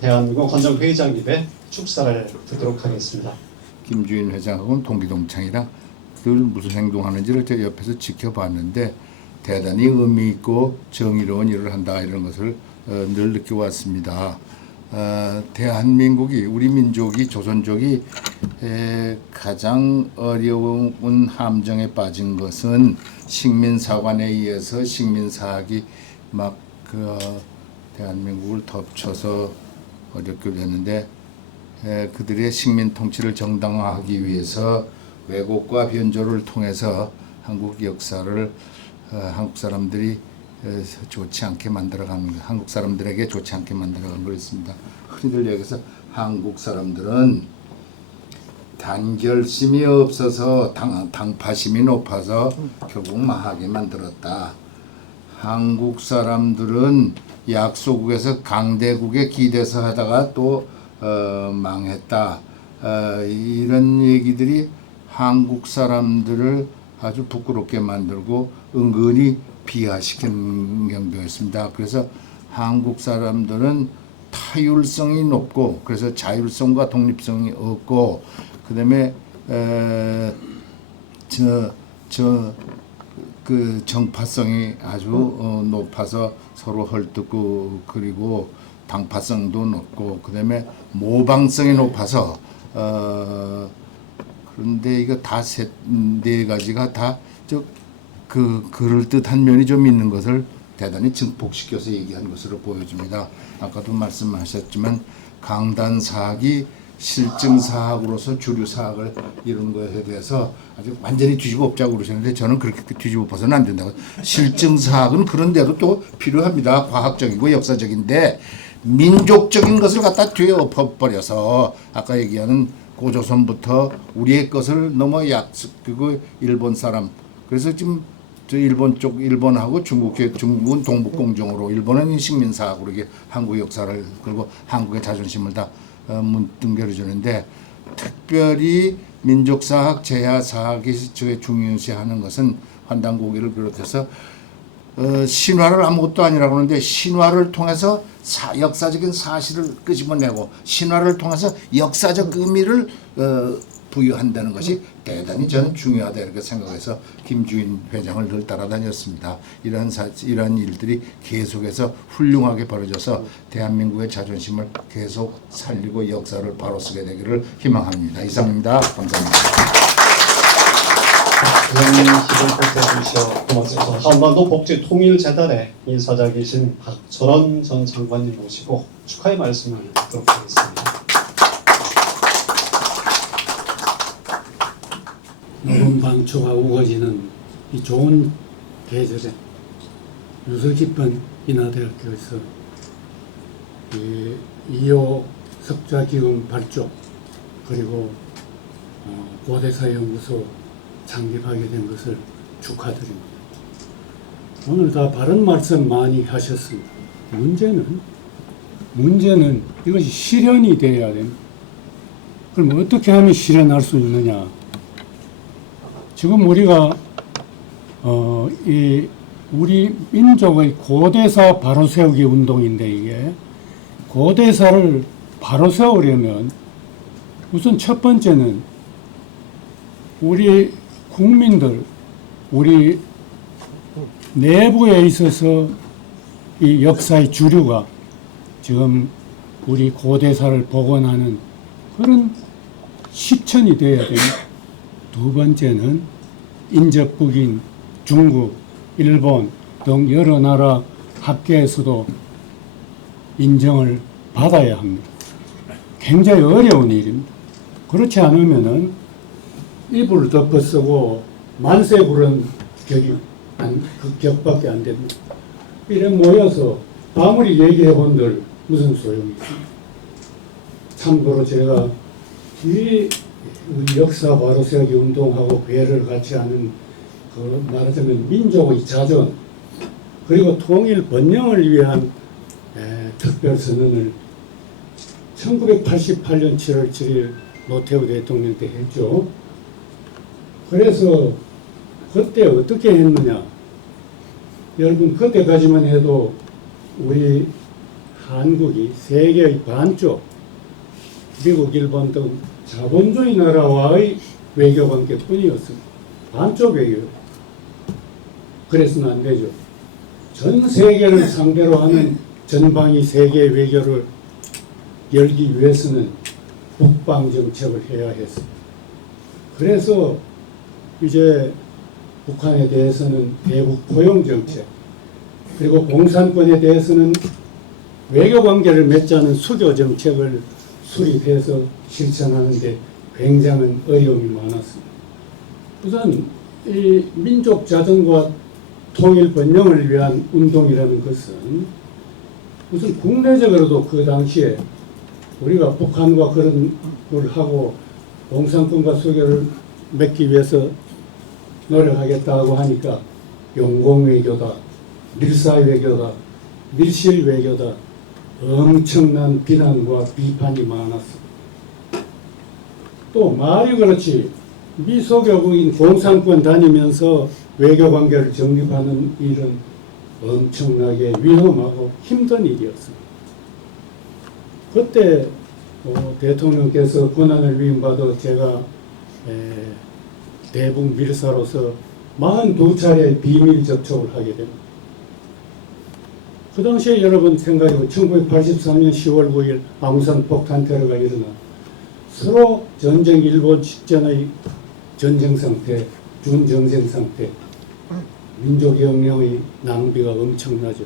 대한민국 헌정회장님의 축사를 듣도록 하겠습니다. 김주인 회장하고는 동기동창이라 늘 무슨 행동하는지를 제가 옆에서 지켜봤는데 대단히 의미 있고 정의로운 일을 한다 이런 것을 늘 느껴왔습니다. 대한민국이 우리 민족이 조선족이 가장 어려운 함정에 빠진 것은 식민사관에 의해서 식민사학이 막 대한민국을 덮쳐서 어렵게 됐는데 그들의 식민 통치를 정당화하기 위해서 왜곡과 변조를 통해서 한국 역사를 한국 사람들이 좋지 않게 만들어간, 한국 사람들에게 좋지 않게 만들어간 거였습니다. 흔히들 여기서 한국 사람들은 단결심이 없어서 당파심이 높아서 결국 망하게 만들었다. 한국 사람들은 약소국에서 강대국에 기대서 하다가 또 망했다. 이런 얘기들이 한국 사람들을 아주 부끄럽게 만들고 은근히 비하시키는 경우였습니다. 그래서 한국 사람들은 타율성이 높고 그래서 자율성과 독립성이 없고 그다음에 그 정파성이 아주 높아서 서로 헐뜯고 그리고 당파성도 높고 그다음에 모방성이 높아서 그런데 이거 다 네 가지가 다 그럴 듯한 면이 좀 있는 것을 대단히 증폭시켜서 얘기한 것으로 보여집니다. 아까도 말씀하셨지만 강단사학이 실증사학으로서 주류사학을 이룬 것에 대해서 아주 완전히 뒤집어 엎자고 그러셨는데 저는 그렇게 뒤집어 엎어서는 안 된다고. 실증사학은 그런데도 또 필요합니다. 과학적이고 역사적인데 민족적인 것을 갖다 뒤에 엎어버려서 아까 얘기하는 고조선부터 우리의 것을 넘어 그리고 일본 사람 그래서 지금 저 일본 쪽 일본하고 중국은 동북공정으로 일본은 식민사학으로 이게 한국 역사를 그리고 한국의 자존심을 다 문둥겨를 주는데 특별히 민족사학, 제야사학이 중요시하는 것은 환단고기를 비롯해서 신화를 아무것도 아니라고 하는데 신화를 통해서 역사적인 사실을 끄집어내고 신화를 통해서 역사적 의미를 부여한다는 것이 대단히 저는 중요하다 이렇게 생각해서 김주인 회장을 늘 따라다녔습니다. 이러한 일들이 계속해서 훌륭하게 벌어져서 대한민국의 자존심을 계속 살리고 역사를 바로 쓰게 되기를 희망합니다. 이상입니다. 감사합니다. 이런 힘을 보태주시어 고맙습니다. 한반도 복지통일재단의 이사장이신 박철원 전 장관님 모시고 축하의 말씀을 듣도록 하겠습니다. 녹음 방초가 우거지는 이 좋은 계절에 유서 깊은 인하대학교에서 이 2호 석좌기금 발족 그리고 고대사연구소 창립하게 된 것을 축하드립니다. 오늘 다 바른 말씀 많이 하셨습니다. 문제는 이것이 실현이 돼야 됩니다. 그럼 어떻게 하면 실현할 수 있느냐? 지금 우리가 우리 민족의 고대사 바로 세우기 운동인데, 이게 고대사를 바로 세우려면 우선 첫 번째는 우리 국민들, 우리 내부에 있어서 이 역사의 주류가 지금 우리 고대사를 복원하는 그런 실천이 되어야 됩니다. 두 번째는 인접국인 중국, 일본 등 여러 나라 학계에서도 인정을 받아야 합니다. 굉장히 어려운 일입니다. 그렇지 않으면은 이불을 덮어 쓰고 만세 부른 그 격밖에 안 됩니다. 이래 모여서 아무리 얘기해 본들 무슨 소용이 있습니까? 참고로 제가 이 우리 역사 바로 세우기 운동하고 배를 같이 하는 그 말하자면 민족의 자존 그리고 통일 번영을 위한 특별선언을 1988년 7월 7일 노태우 대통령 때 했죠. 그래서 그때 어떻게 했느냐? 여러분 그때까지만 해도 우리 한국이 세계의 반쪽 미국, 일본 등 자본주의 나라와의 외교관계뿐이었습니다. 반쪽 외교. 그래서는 안 되죠. 전 세계를 상대로 하는 전방위 세계 외교를 열기 위해서는 북방 정책을 해야 했습니다. 그래서 이제 북한에 대해서는 대북 포용 정책, 그리고 공산권에 대해서는 외교 관계를 맺자는 수교 정책을 수립해서 실천하는데 굉장한 어려움이 많았습니다. 우선 이 민족 자존과 통일 번영을 위한 운동이라는 것은 우선 국내적으로도 그 당시에 우리가 북한과 그런 걸 하고 공산권과 수교를 맺기 위해서 노력하겠다고 하니까 용공외교다, 밀사외교다, 밀실외교다 엄청난 비난과 비판이 많았습니다. 또 말이 그렇지 미소교국인 공산권 다니면서 외교관계를 정립하는 일은 엄청나게 위험하고 힘든 일이었습니다. 그때 대통령께서 권한을 위임받아 제가 대북 밀사로서 42차례 비밀 접촉을 하게 됩니다. 그 당시에 여러분 생각해보면 1983년 10월 9일 아웅산 폭탄 테러가 일어나 서로 전쟁 일본 직전의 전쟁 상태, 준정생 상태, 민족 영령의 낭비가 엄청나죠.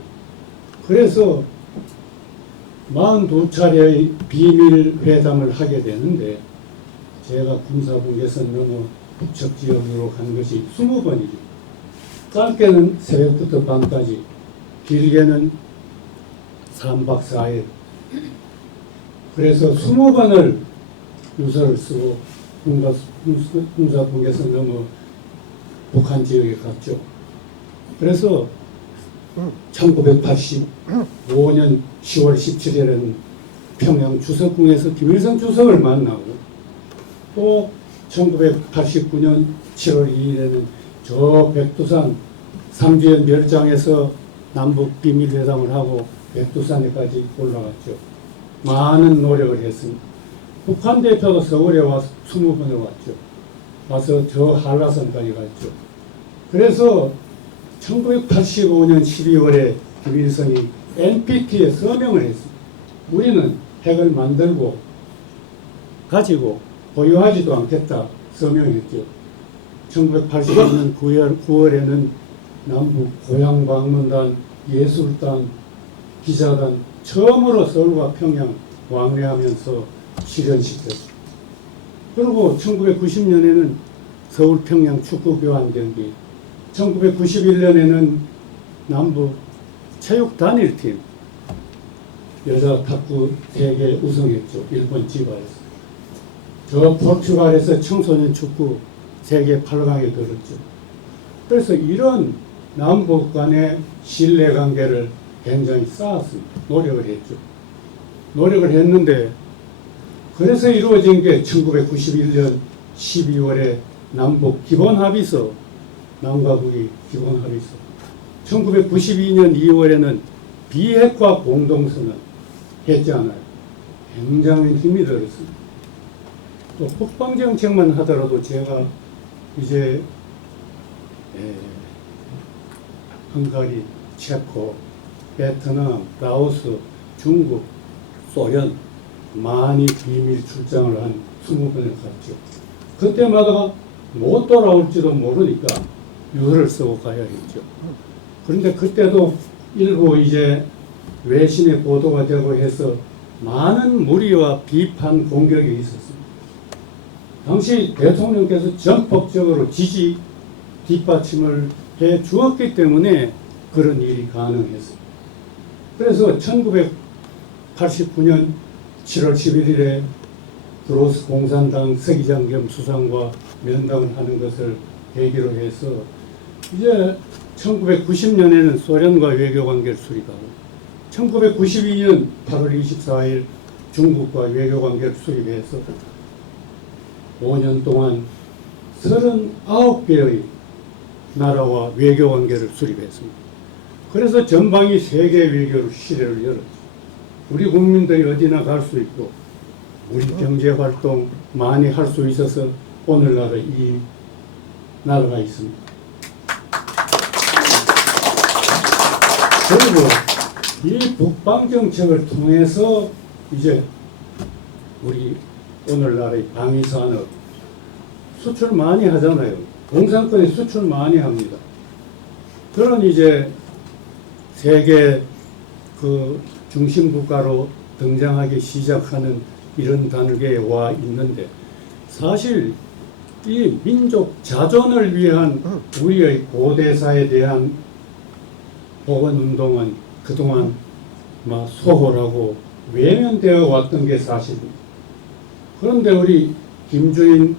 그래서 42차례의 비밀 회담을 하게 되는데 제가 군사분계선 넘어 북측 지역으로 간 것이 20번이죠. 짧게는 새벽부터 밤까지, 길게는 3박 4일. 그래서 20번을 유서를 쓰고 군사분계선 넘어 북한 지역에 갔죠. 그래서 1985년 10월 17일에는 평양 주석궁에서 김일성 주석을 만나고 또 1989년 7월 2일에는 저 백두산 삼주연 별장에서 남북 비밀회담을 하고 백두산에까지 올라갔죠. 많은 노력을 했습니다. 북한 대표도 서울에 와서 20번을 왔죠. 와서 저 한라산까지 갔죠. 그래서 1985년 12월에 김일성이 NPT에 서명을 했습니다. 우리는 핵을 만들고 가지고 보유하지도 않겠다 서명했죠. 1985년 9월에는 남북 고향 방문단, 예술단, 기자단 처음으로 서울과 평양 왕래하면서 실현시켰습니다. 그리고 1990년에는 서울 평양 축구 교환 경기, 1991년에는 남북 체육 단일팀 여자 탁구 세계 우승했죠. 일본 지바에서. 저 포르투갈에서 청소년 축구 세계 8강에 들었죠. 그래서 이런 남북 간의 신뢰관계를 굉장히 쌓았습니다. 노력을 했죠. 노력을 했는데 그래서 이루어진 게 1991년 12월에 남북 기본합의서, 남과 북이 기본합의서, 1992년 2월에는 비핵화 공동선언 했잖아요. 굉장히 힘이 들었습니다. 또 국방정책만 하더라도 제가 이제 헝가리, 체코, 베트남, 라오스, 중국, 소련 많이 비밀 출장을 한 20번을 갔죠. 그때마다 못 돌아올지도 모르니까 유서를 쓰고 가야 했죠. 그런데 그때도 일부 이제 외신의 보도가 되고 해서 많은 무리와 비판 공격이 있었습니다. 당시 대통령께서 전폭적으로 지지 뒷받침을 해 주었기 때문에 그런 일이 가능했습니다. 그래서 1989년 7월 11일에 그로스 공산당 서기장 겸 수상과 면담을 하는 것을 계기로 해서 이제 1990년에는 소련과 외교관계를 수립하고 1992년 8월 24일 중국과 외교관계를 수립해서 5년 동안 39개의 나라와 외교관계를 수립했습니다. 그래서 전방위 세계 외교로 시대를 열었죠. 우리 국민들이 어디나 갈 수 있고 우리 경제활동 많이 할 수 있어서 오늘날 이 나라가 있습니다. 그리고 이 북방정책을 통해서 이제 우리 오늘날의 방위산업 수출 많이 하잖아요. 공산권이 수출 많이 합니다. 그런 이제 세계 그 중심 국가로 등장하기 시작하는 이런 단계에 와 있는데 사실 이 민족 자존을 위한 우리의 고대사에 대한 복원운동은 그동안 막 소홀하고 외면되어 왔던 게 사실입니다. 그런데 우리 김주인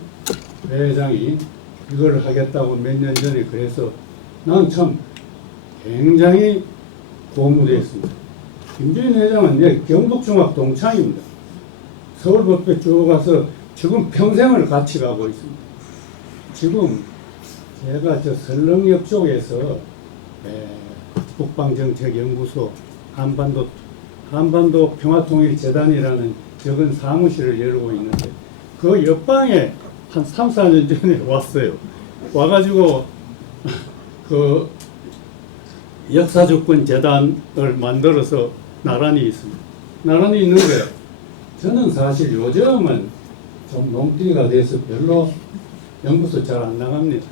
회장이 이걸 하겠다고 몇 년 전에 그래서 난 참 굉장히 고무됐습니다. 김주인 회장은 내 경북중학 동창입니다. 서울법대 쭉 가서 지금 평생을 같이 가고 있습니다. 지금 제가 저 설렁역 쪽에서 국방정책연구소 한반도 평화통일재단이라는 적은 사무실을 열고 있는데 그 옆방에 한 3, 4년 전에 왔어요. 와가지고 그 역사주권 재단을 만들어서 나란히 있습니다. 나란히 있는데 저는 사실 요즘은 좀 농띠가 돼서 별로 연구소 잘 안 나갑니다.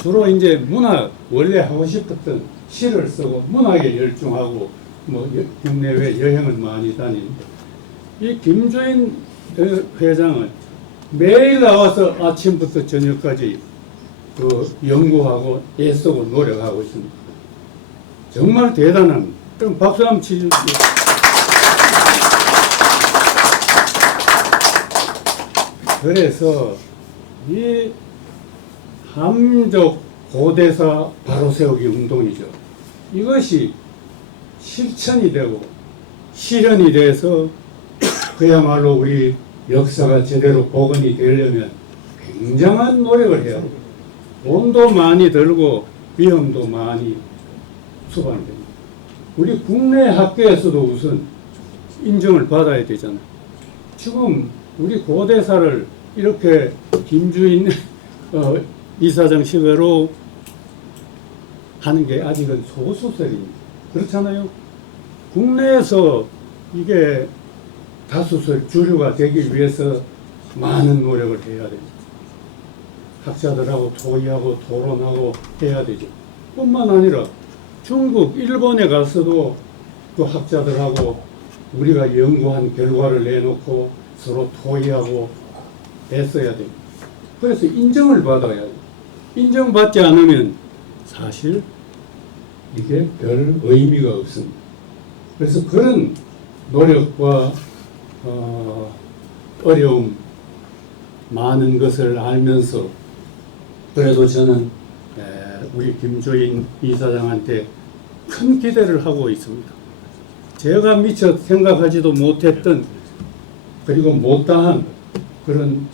주로 이제 문학, 원래 하고 싶었던 시를 쓰고 문학에 열중하고 뭐 국내외 여행을 많이 다니는데 이 김주인 회장은 매일 나와서 아침부터 저녁까지 그 연구하고 애쓰고 노력하고 있습니다. 정말 대단합니다. 그럼 박수 한번 치주세요. 그래서 이 한민족 고대사 바로 세우기 운동이죠. 이것이 실천이 되고 실현이 돼서 그야말로 우리 역사가 제대로 복원이 되려면 굉장한 노력을 해야 합니다. 돈도 많이 들고 위험도 많이 수반됩니다. 우리 국내 학교에서도 우선 인정을 받아야 되잖아요. 지금 우리 고대사를 이렇게 김주인 이사장식으로 하는 게 아직은 소수설입니다. 그렇잖아요. 국내에서 이게 다수설 주류가 되기 위해서 많은 노력을 해야 됩니다. 학자들하고 토의하고 토론하고 해야 되죠. 뿐만 아니라 중국, 일본에 가서도 그 학자들하고 우리가 연구한 결과를 내놓고 서로 토의하고 했어야 됩니다. 그래서 인정을 받아야 돼요. 인정받지 않으면 사실 이게 별 의미가 없습니다. 그래서 그런 노력과 어려움 많은 것을 알면서 그래도 저는 우리 김주인 이사장한테 큰 기대를 하고 있습니다. 제가 미처 생각하지도 못했던 그리고 못다한 그런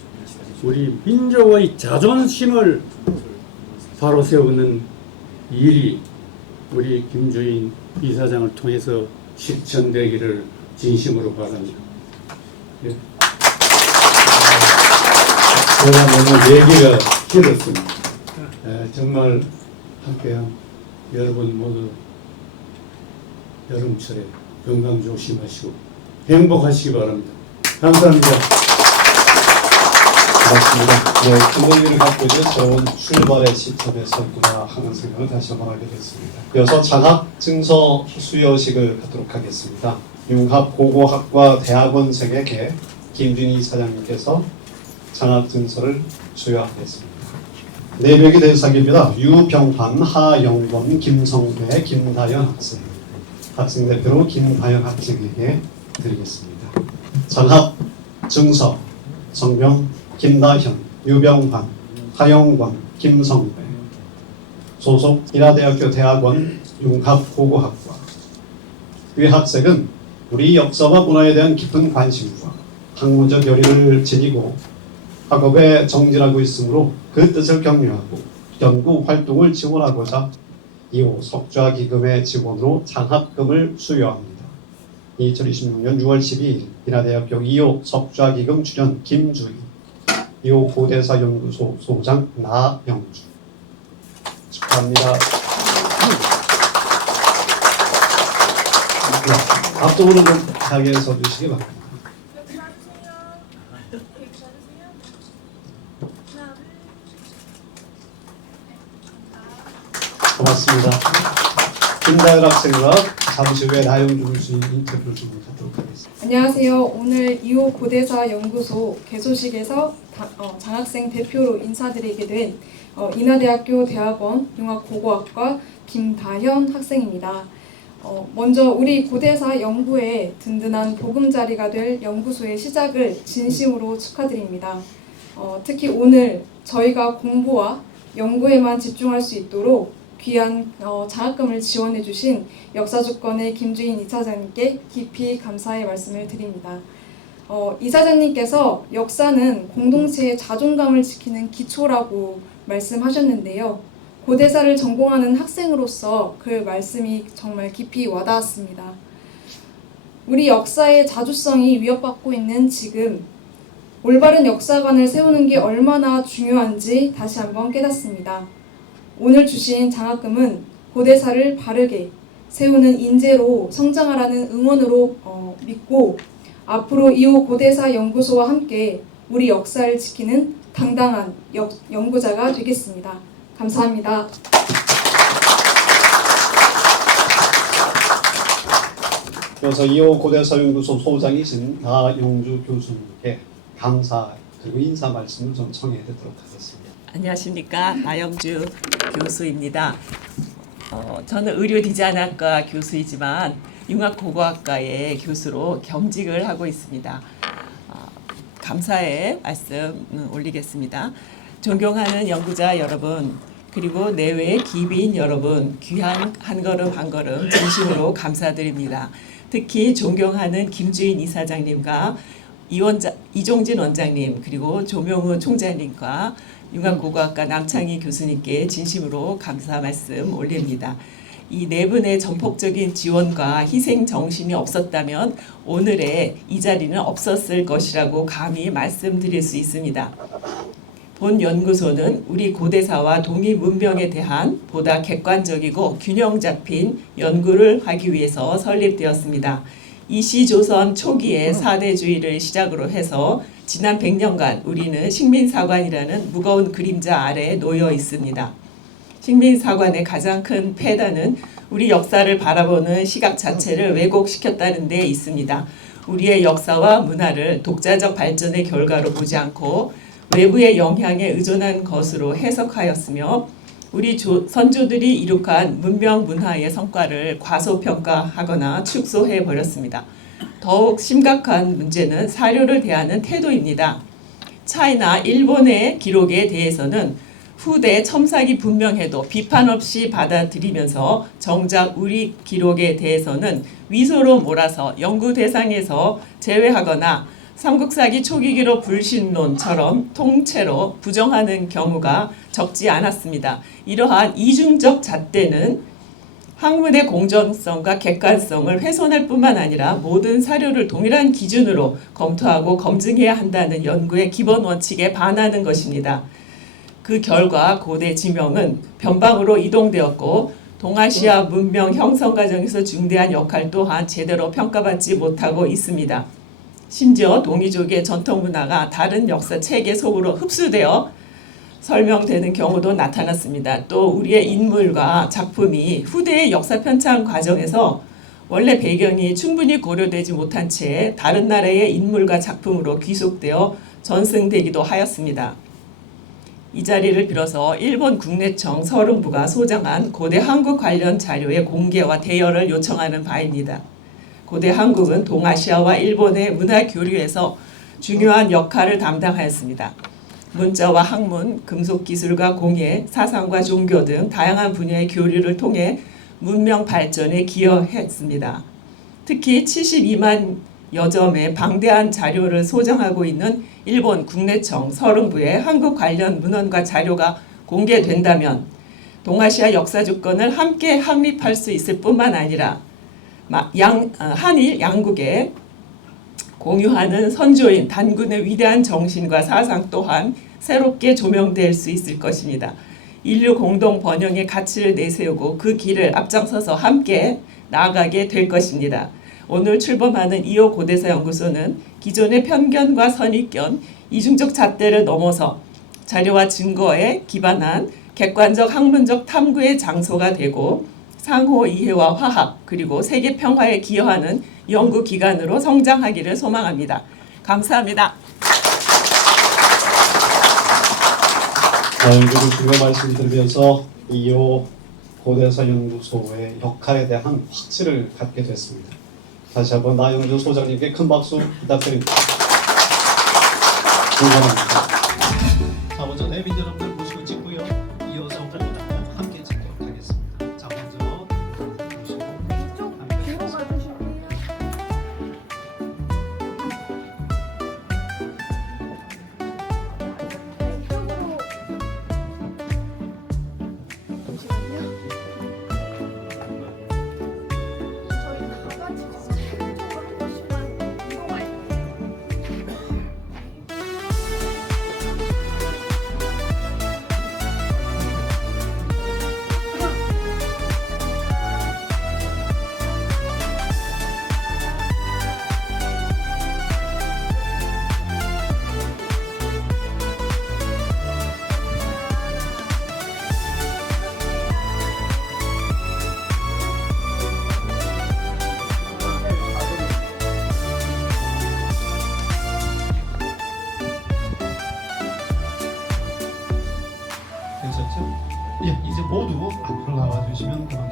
우리 민족의 자존심을 바로 세우는 일이 우리 김주인 이사장을 통해서 실천되기를 진심으로 바랍니다. 예. 제가 너무 얘기가 길었습니다. 정말 함께한 여러분 모두 여름철에 건강 조심하시고 행복하시기 바랍니다. 감사합니다. 고맙습니다. 네, 큰 의미를 갖고 있는 좋은 출발의 시점에 서 있구나 하는 생각을 다시 한번 하게 됐습니다. 이어서 장학 증서 수여식을 갖도록 하겠습니다. 융합고고학과 대학원생에게 김준희 이사장님께서 장학 증서를 수여하겠습니다. 네 명이 대상입니다. 유병환, 하영권, 김성배, 김다연 학생. 학생 대표로 김다연 학생에게 드리겠습니다. 장학 증서 성명 김다현, 유병환, 하영권, 김성배. 소속 인하대학교 대학원 융합고고학과. 이 학생은 우리 역사와 문화에 대한 깊은 관심과 학문적 열의를 지니고 학업에 정진하고 있으므로 그 뜻을 격려하고 연구 활동을 지원하고자 2호 석좌기금의 지원으로 장학금을 수여합니다. 2026년 6월 12일 인하대학교 2호 석좌기금 출연 김주희, 2호 고대사 연구소 소장 나영주. 축하합니다. 네, 앞쪽으로 좀 가게 서주시기 바랍니다. 고맙습니다. 김다연 학생과 잠시 후에 나영주 교수님 인터뷰를 좀 갖도록 하겠습니다. 안녕하세요. 오늘 2호 고대사 연구소 개소식에서 장학생 대표로 인사드리게 된 인하대학교 대학원 융합고고학과 김다현 학생입니다. 먼저 우리 고대사 연구에 든든한 보금자리가 될 연구소의 시작을 진심으로 축하드립니다. 특히 오늘 저희가 공부와 연구에만 집중할 수 있도록 귀한 장학금을 지원해 주신 역사주권의 김주인 이사장님께 깊이 감사의 말씀을 드립니다. 이사장님께서 역사는 공동체의 자존감을 지키는 기초라고 말씀하셨는데요. 고대사를 전공하는 학생으로서 그 말씀이 정말 깊이 와닿았습니다. 우리 역사의 자주성이 위협받고 있는 지금 올바른 역사관을 세우는 게 얼마나 중요한지 다시 한번 깨닫습니다. 오늘 주신 장학금은 고대사를 바르게 세우는 인재로 성장하라는 응원으로 믿고 앞으로 2호 고대사 연구소와 함께 우리 역사를 지키는 당당한 연구자가 되겠습니다. 감사합니다. 그래서 2호 고대사 연구소 소장이신 나영주 교수님께 감사 그리고 인사 말씀을 좀 청해 듣도록 하겠습니다. 안녕하십니까. 나영주 교수입니다. 저는 의료 디자인학과 교수이지만 융합고고학과의 교수로 겸직을 하고 있습니다. 감사의 말씀 올리겠습니다. 존경하는 연구자 여러분, 그리고 내외 기비인 여러분, 귀한 한 걸음 한 걸음 진심으로 감사드립니다. 특히 존경하는 김주인 이사장님과 이종진 원장님, 그리고 조명우 총장님과 융합고고학과 남창희 교수님께 진심으로 감사 말씀 올립니다. 이 네 분의 전폭적인 지원과 희생 정신이 없었다면 오늘의 이 자리는 없었을 것이라고 감히 말씀드릴 수 있습니다. 본 연구소는 우리 고대사와 동이문명에 대한 보다 객관적이고 균형 잡힌 연구를 하기 위해서 설립되었습니다. 이 시조선 초기에 사대주의를 시작으로 해서 지난 100년간 우리는 식민사관이라는 무거운 그림자 아래에 놓여 있습니다. 식민사관의 가장 큰 폐단은 우리 역사를 바라보는 시각 자체를 왜곡시켰다는 데 있습니다. 우리의 역사와 문화를 독자적 발전의 결과로 보지 않고 외부의 영향에 의존한 것으로 해석하였으며 우리 선조들이 이룩한 문명 문화의 성과를 과소평가하거나 축소해버렸습니다. 더욱 심각한 문제는 사료를 대하는 태도입니다. 차이나 일본의 기록에 대해서는 후대 첨삭이 분명해도 비판 없이 받아들이면서 정작 우리 기록에 대해서는 위소로 몰아서 연구 대상에서 제외하거나 삼국사기 초기기록 불신론처럼 통째로 부정하는 경우가 적지 않았습니다. 이러한 이중적 잣대는 학문의 공정성과 객관성을 훼손할 뿐만 아니라 모든 사료를 동일한 기준으로 검토하고 검증해야 한다는 연구의 기본 원칙에 반하는 것입니다. 그 결과 고대 지명은 변방으로 이동되었고 동아시아 문명 형성 과정에서 중대한 역할 또한 제대로 평가받지 못하고 있습니다. 심지어 동이족의 전통 문화가 다른 역사 체계 속으로 흡수되어 설명되는 경우도 나타났습니다. 또 우리의 인물과 작품이 후대의 역사 편찬 과정에서 원래 배경이 충분히 고려되지 못한 채 다른 나라의 인물과 작품으로 귀속되어 전승되기도 하였습니다. 이 자리를 빌어서 일본 국내청 서릉부가 소장한 고대 한국 관련 자료의 공개와 대여를 요청하는 바입니다. 고대 한국은 동아시아와 일본의 문화 교류에서 중요한 역할을 담당하였습니다. 문자와 학문, 금속기술과 공예, 사상과 종교 등 다양한 분야의 교류를 통해 문명 발전에 기여했습니다. 특히 72만 여점의 방대한 자료를 소장하고 있는 일본 국내청 서릉부의 한국 관련 문헌과 자료가 공개된다면 동아시아 역사 주권을 함께 확립할 수 있을 뿐만 아니라 한일 양국에 공유하는 선조인 단군의 위대한 정신과 사상 또한 새롭게 조명될 수 있을 것입니다. 인류 공동 번영의 가치를 내세우고 그 길을 앞장서서 함께 나아가게 될 것입니다. 오늘 출범하는 이호 고대사 연구소는 기존의 편견과 선입견, 이중적 잣대를 넘어서 자료와 증거에 기반한 객관적 학문적 탐구의 장소가 되고 상호 이해와 화합 그리고 세계 평화에 기여하는 연구기관으로 성장하기를 소망합니다. 감사합니다. 그리고 말씀드리면서 이호 고대사 연구소의 역할에 대한 확신을 갖게 됐습니다. 다시 한번 나영주 소장님께 큰 박수 부탁드립니다. 감사합니다. 자, 먼저 내빈 여러분들 모시고 찍고요. 이어서 함께 찍도록 하겠습니다. 자, 먼저 모시고 함께 괜찮죠? 예, 이제 모두 앞으로 나와 주시면 고맙겠습니다.